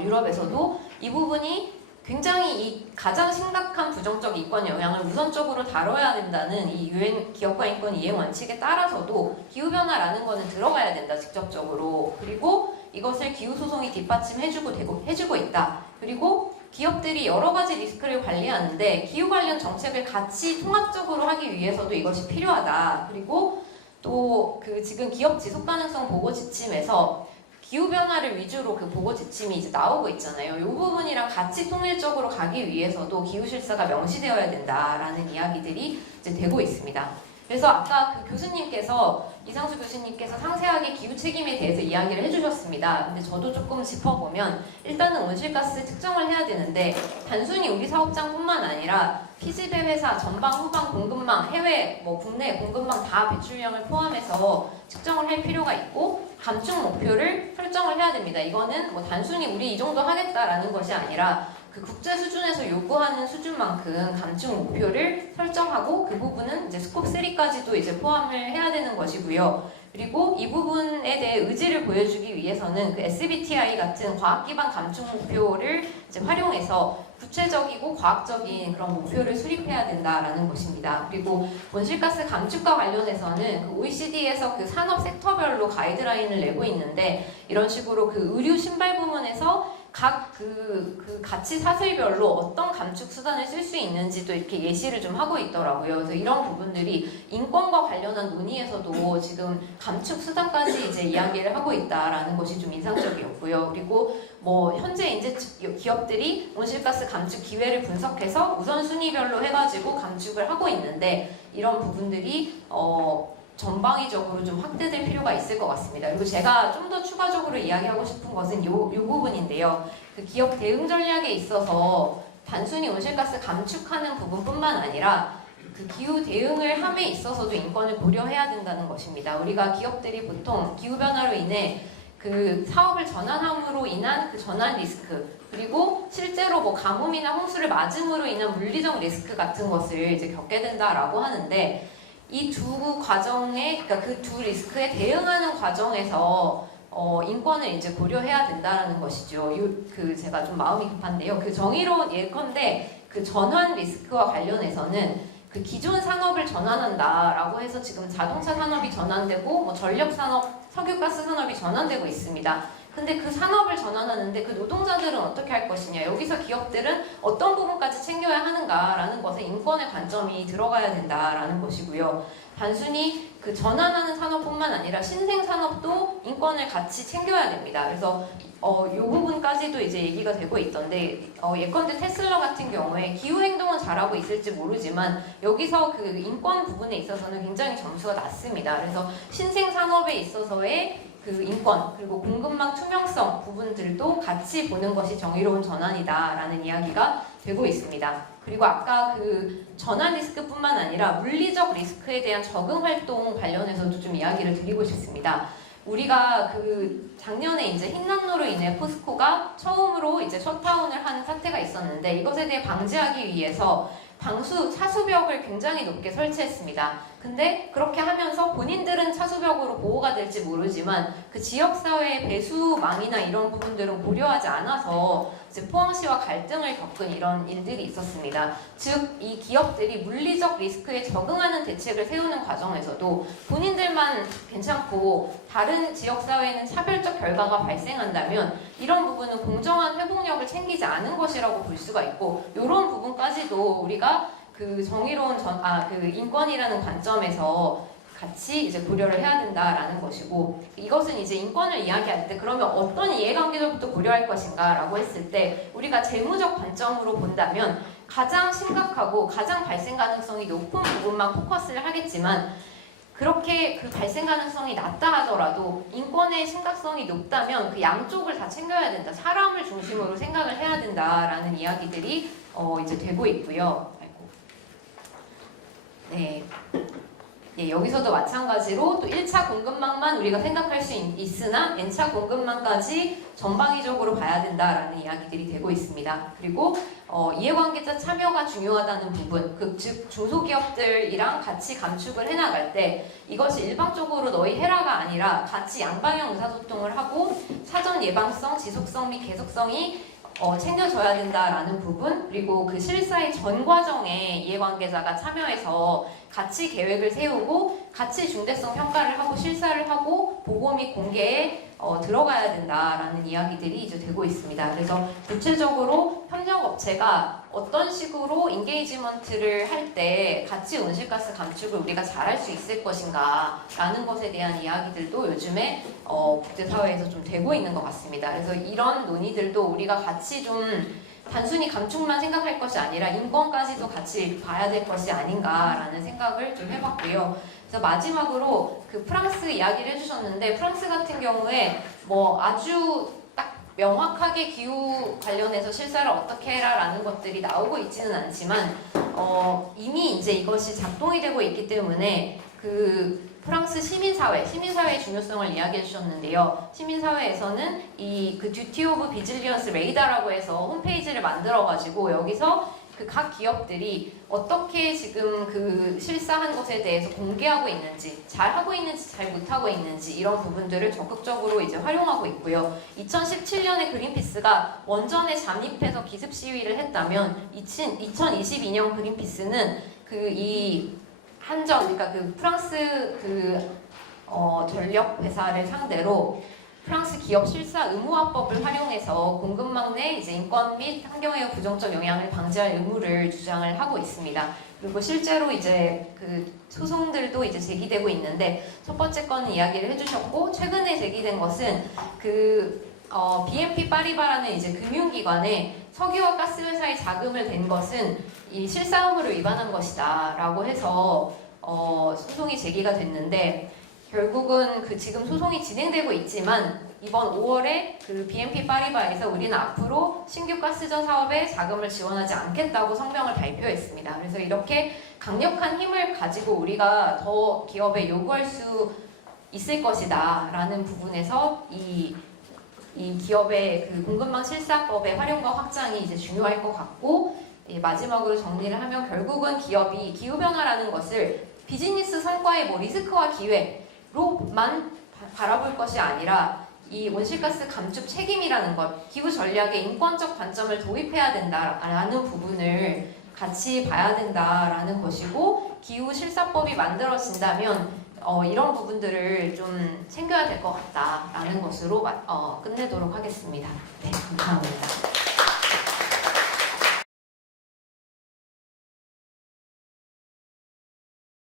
유럽에서도 이 부분이 굉장히 이 가장 심각한 부정적 인권 영향을 우선적으로 다뤄야 된다는 이 유엔 기업가 인권 이행 원칙에 따라서도 기후변화라는 거는 들어가야 된다. 직접적으로. 그리고 이것을 기후소송이 뒷받침해주고 있다. 그리고 기업들이 여러 가지 리스크를 관리하는데 기후 관련 정책을 같이 통합적으로 하기 위해서도 이것이 필요하다. 그리고 또 그 지금 기업 지속 가능성 보고 지침에서 기후 변화를 위주로 그 보고 지침이 이제 나오고 있잖아요. 이 부분이랑 같이 통일적으로 가기 위해서도 기후 실사가 명시되어야 된다라는 이야기들이 이제 되고 있습니다. 그래서 아까 그 교수님께서 이상수 교수님께서 상세하게 기후 책임에 대해서 이야기를 해주셨습니다. 근데 저도 조금 짚어보면 일단은 온실가스 측정을 해야 되는데 단순히 우리 사업장뿐만 아니라 피지배 회사 전방, 후방 공급망, 해외, 국내 공급망 다 배출량을 포함해서 측정을 할 필요가 있고 감축 목표를 설정을 해야 됩니다. 이거는 단순히 우리 이 정도 하겠다라는 것이 아니라 그 국제 수준에서 요구하는 수준만큼 감축 목표를 설정하고 그 부분은 이제 스콥 3까지도 이제 포함을 해야 되는 것이고요. 그리고 이 부분에 대해 의지를 보여주기 위해서는 그 SBTI 같은 과학 기반 감축 목표를 이제 활용해서 구체적이고 과학적인 그런 목표를 수립해야 된다라는 것입니다. 그리고 온실가스 감축과 관련해서는 그 OECD에서 그 산업 섹터별로 가이드라인을 내고 있는데 이런 식으로 그 의류 신발 부문에서 각 그 가치 사슬별로 어떤 감축 수단을 쓸 수 있는지도 이렇게 예시를 좀 하고 있더라고요. 그래서 이런 부분들이 인권과 관련한 논의에서도 지금 감축 수단까지 이제 이야기를 하고 있다라는 것이 좀 인상적이었고요. 그리고 현재 이제 기업들이 온실가스 감축 기회를 분석해서 우선순위별로 해가지고 감축을 하고 있는데 이런 부분들이 전방위적으로 좀 확대될 필요가 있을 것 같습니다. 그리고 제가 좀 더 추가적으로 이야기하고 싶은 것은 요 부분인데요. 그 기업 대응 전략에 있어서 단순히 온실가스 감축하는 부분뿐만 아니라 그 기후 대응을 함에 있어서도 인권을 고려해야 된다는 것입니다. 우리가 기업들이 보통 기후 변화로 인해 그 사업을 전환함으로 인한 그 전환 리스크 그리고 실제로 가뭄이나 홍수를 맞음으로 인한 물리적 리스크 같은 것을 이제 겪게 된다라고 하는데 이 두 과정에 그러니까 그 두 리스크에 대응하는 과정에서 인권을 이제 고려해야 된다라는 것이죠. 그 제가 좀 마음이 급한데요. 그 정의로운 예컨대 그 전환 리스크와 관련해서는 그 기존 산업을 전환한다라고 해서 지금 자동차 산업이 전환되고 전력 산업, 석유가스 산업이 전환되고 있습니다. 근데 그 산업을 전환하는데 그 노동자들은 어떻게 할 것이냐 여기서 기업들은 어떤 부분까지 챙겨야 하는가라는 것에 인권의 관점이 들어가야 된다라는 것이고요. 단순히 그 전환하는 산업뿐만 아니라 신생 산업도 인권을 같이 챙겨야 됩니다. 그래서 이 부분까지도 이제 얘기가 되고 있던데 예컨대 테슬라 같은 경우에 기후 행동은 잘하고 있을지 모르지만 여기서 그 인권 부분에 있어서는 굉장히 점수가 낮습니다. 그래서 신생 산업에 있어서의 그 인권 그리고 공급망 투명성 부분들도 같이 보는 것이 정의로운 전환이다라는 이야기가 되고 있습니다. 그리고 아까 그 전환 리스크뿐만 아니라 물리적 리스크에 대한 적응 활동 관련해서도 좀 이야기를 드리고 싶습니다. 우리가 그 작년에 이제 흰난로로 인해 포스코가 처음으로 이제 셧다운을 하는 사태가 있었는데 이것에 대해 방지하기 위해서 차수벽을 굉장히 높게 설치했습니다. 근데 그렇게 하면서 본인들은 차수벽으로 보호가 될지 모르지만 그 지역사회의 배수망이나 이런 부분들은 고려하지 않아서 이제 포항시와 갈등을 겪은 이런 일들이 있었습니다. 즉, 이 기업들이 물리적 리스크에 적응하는 대책을 세우는 과정에서도 본인들만 괜찮고 다른 지역사회에는 차별적 결과가 발생한다면 이런 부분은 공정한 회복력을 챙기지 않은 것이라고 볼 수가 있고, 이런 부분까지도 우리가 그 정의로운 그 인권이라는 관점에서 같이 이제 고려를 해야 된다라는 것이고, 이것은 이제 인권을 이야기할 때 그러면 어떤 이해관계들부터 고려할 것인가라고 했을 때 우리가 재무적 관점으로 본다면 가장 심각하고 가장 발생 가능성이 높은 부분만 포커스를 하겠지만, 그렇게 그 발생 가능성이 낮다 하더라도 인권의 심각성이 높다면 그 양쪽을 다 챙겨야 된다. 사람을 중심으로 생각을 해야 된다라는 이야기들이 이제 되고 있고요. 네. 예, 여기서도 마찬가지로 또 1차 공급망만 우리가 생각할 수 있으나 N차 공급망까지 전방위적으로 봐야 된다라는 이야기들이 되고 있습니다. 그리고 이해관계자 참여가 중요하다는 부분, 즉 중소기업들이랑 같이 감축을 해나갈 때 이것이 일방적으로 너희 해라가 아니라 같이 양방향 의사소통을 하고 사전 예방성, 지속성 및 계속성이 챙겨져야 된다라는 부분, 그리고 그 실사의 전 과정에 이해관계자가 참여해서 같이 계획을 세우고 같이 중대성 평가를 하고 실사를 하고 보고 및 공개에 들어가야 된다라는 이야기들이 이제 되고 있습니다. 그래서 구체적으로 협력업체가 어떤 식으로 인게이지먼트를 할 때 같이 온실가스 감축을 우리가 잘할 수 있을 것인가 라는 것에 대한 이야기들도 요즘에 국제사회에서 좀 되고 있는 것 같습니다. 그래서 이런 논의들도 우리가 같이 좀 단순히 감축만 생각할 것이 아니라 인권까지도 같이 봐야 될 것이 아닌가라는 생각을 좀 해봤고요. 그래서 마지막으로 그 프랑스 이야기를 해주셨는데, 프랑스 같은 경우에 뭐 아주 딱 명확하게 기후 관련해서 실사를 어떻게 해라라는 것들이 나오고 있지는 않지만 이미 이제 이것이 작동이 되고 있기 때문에 그 프랑스 시민사회의 중요성을 이야기해 주셨는데요. 시민사회에서는 그 듀티 오브 비질리언스 레이더라고 해서 홈페이지를 만들어가지고 여기서 그 각 기업들이 어떻게 지금 그 실사한 것에 대해서 공개하고 있는지, 잘 하고 있는지 잘 못하고 있는지 이런 부분들을 적극적으로 이제 활용하고 있고요. 2017년에 그린피스가 원전에 잠입해서 기습 시위를 했다면 2022년 그린피스는 그러니까 그 프랑스 전력 회사를 상대로 프랑스 기업 실사 의무화법을 활용해서 공급망 내 이제 인권 및 환경의 부정적 영향을 방지할 의무를 주장을 하고 있습니다. 그리고 실제로 이제 그 소송들도 이제 제기되고 있는데, 첫 번째 건은 이야기를 해주셨고, 최근에 제기된 것은 BNP 파리바라는 이제 금융기관에 석유와 가스 회사의 자금을 댄 것은 이 실사 의무를 위반한 것이다라고 해서 소송이 제기가 됐는데, 결국은 지금 소송이 진행되고 있지만 이번 5월에 그 BNP 파리바에서 우리는 앞으로 신규 가스전 사업에 자금을 지원하지 않겠다고 성명을 발표했습니다. 그래서 이렇게 강력한 힘을 가지고 우리가 더 기업에 요구할 수 있을 것이다 라는 부분에서 이 기업의 그 공급망 실사법의 활용과 확장이 이제 중요할 것 같고, 마지막으로 정리를 하면 결국은 기업이 기후변화라는 것을 비즈니스 성과의 뭐 리스크와 기회로만 바라볼 것이 아니라 이 온실가스 감축 책임이라는 것, 기후 전략에 인권적 관점을 도입해야 된다라는 부분을 같이 봐야 된다라는 것이고, 기후 실사법이 만들어진다면 이런 부분들을 좀 챙겨야 될 것 같다라는 것으로 끝내도록 하겠습니다. 네, 감사합니다.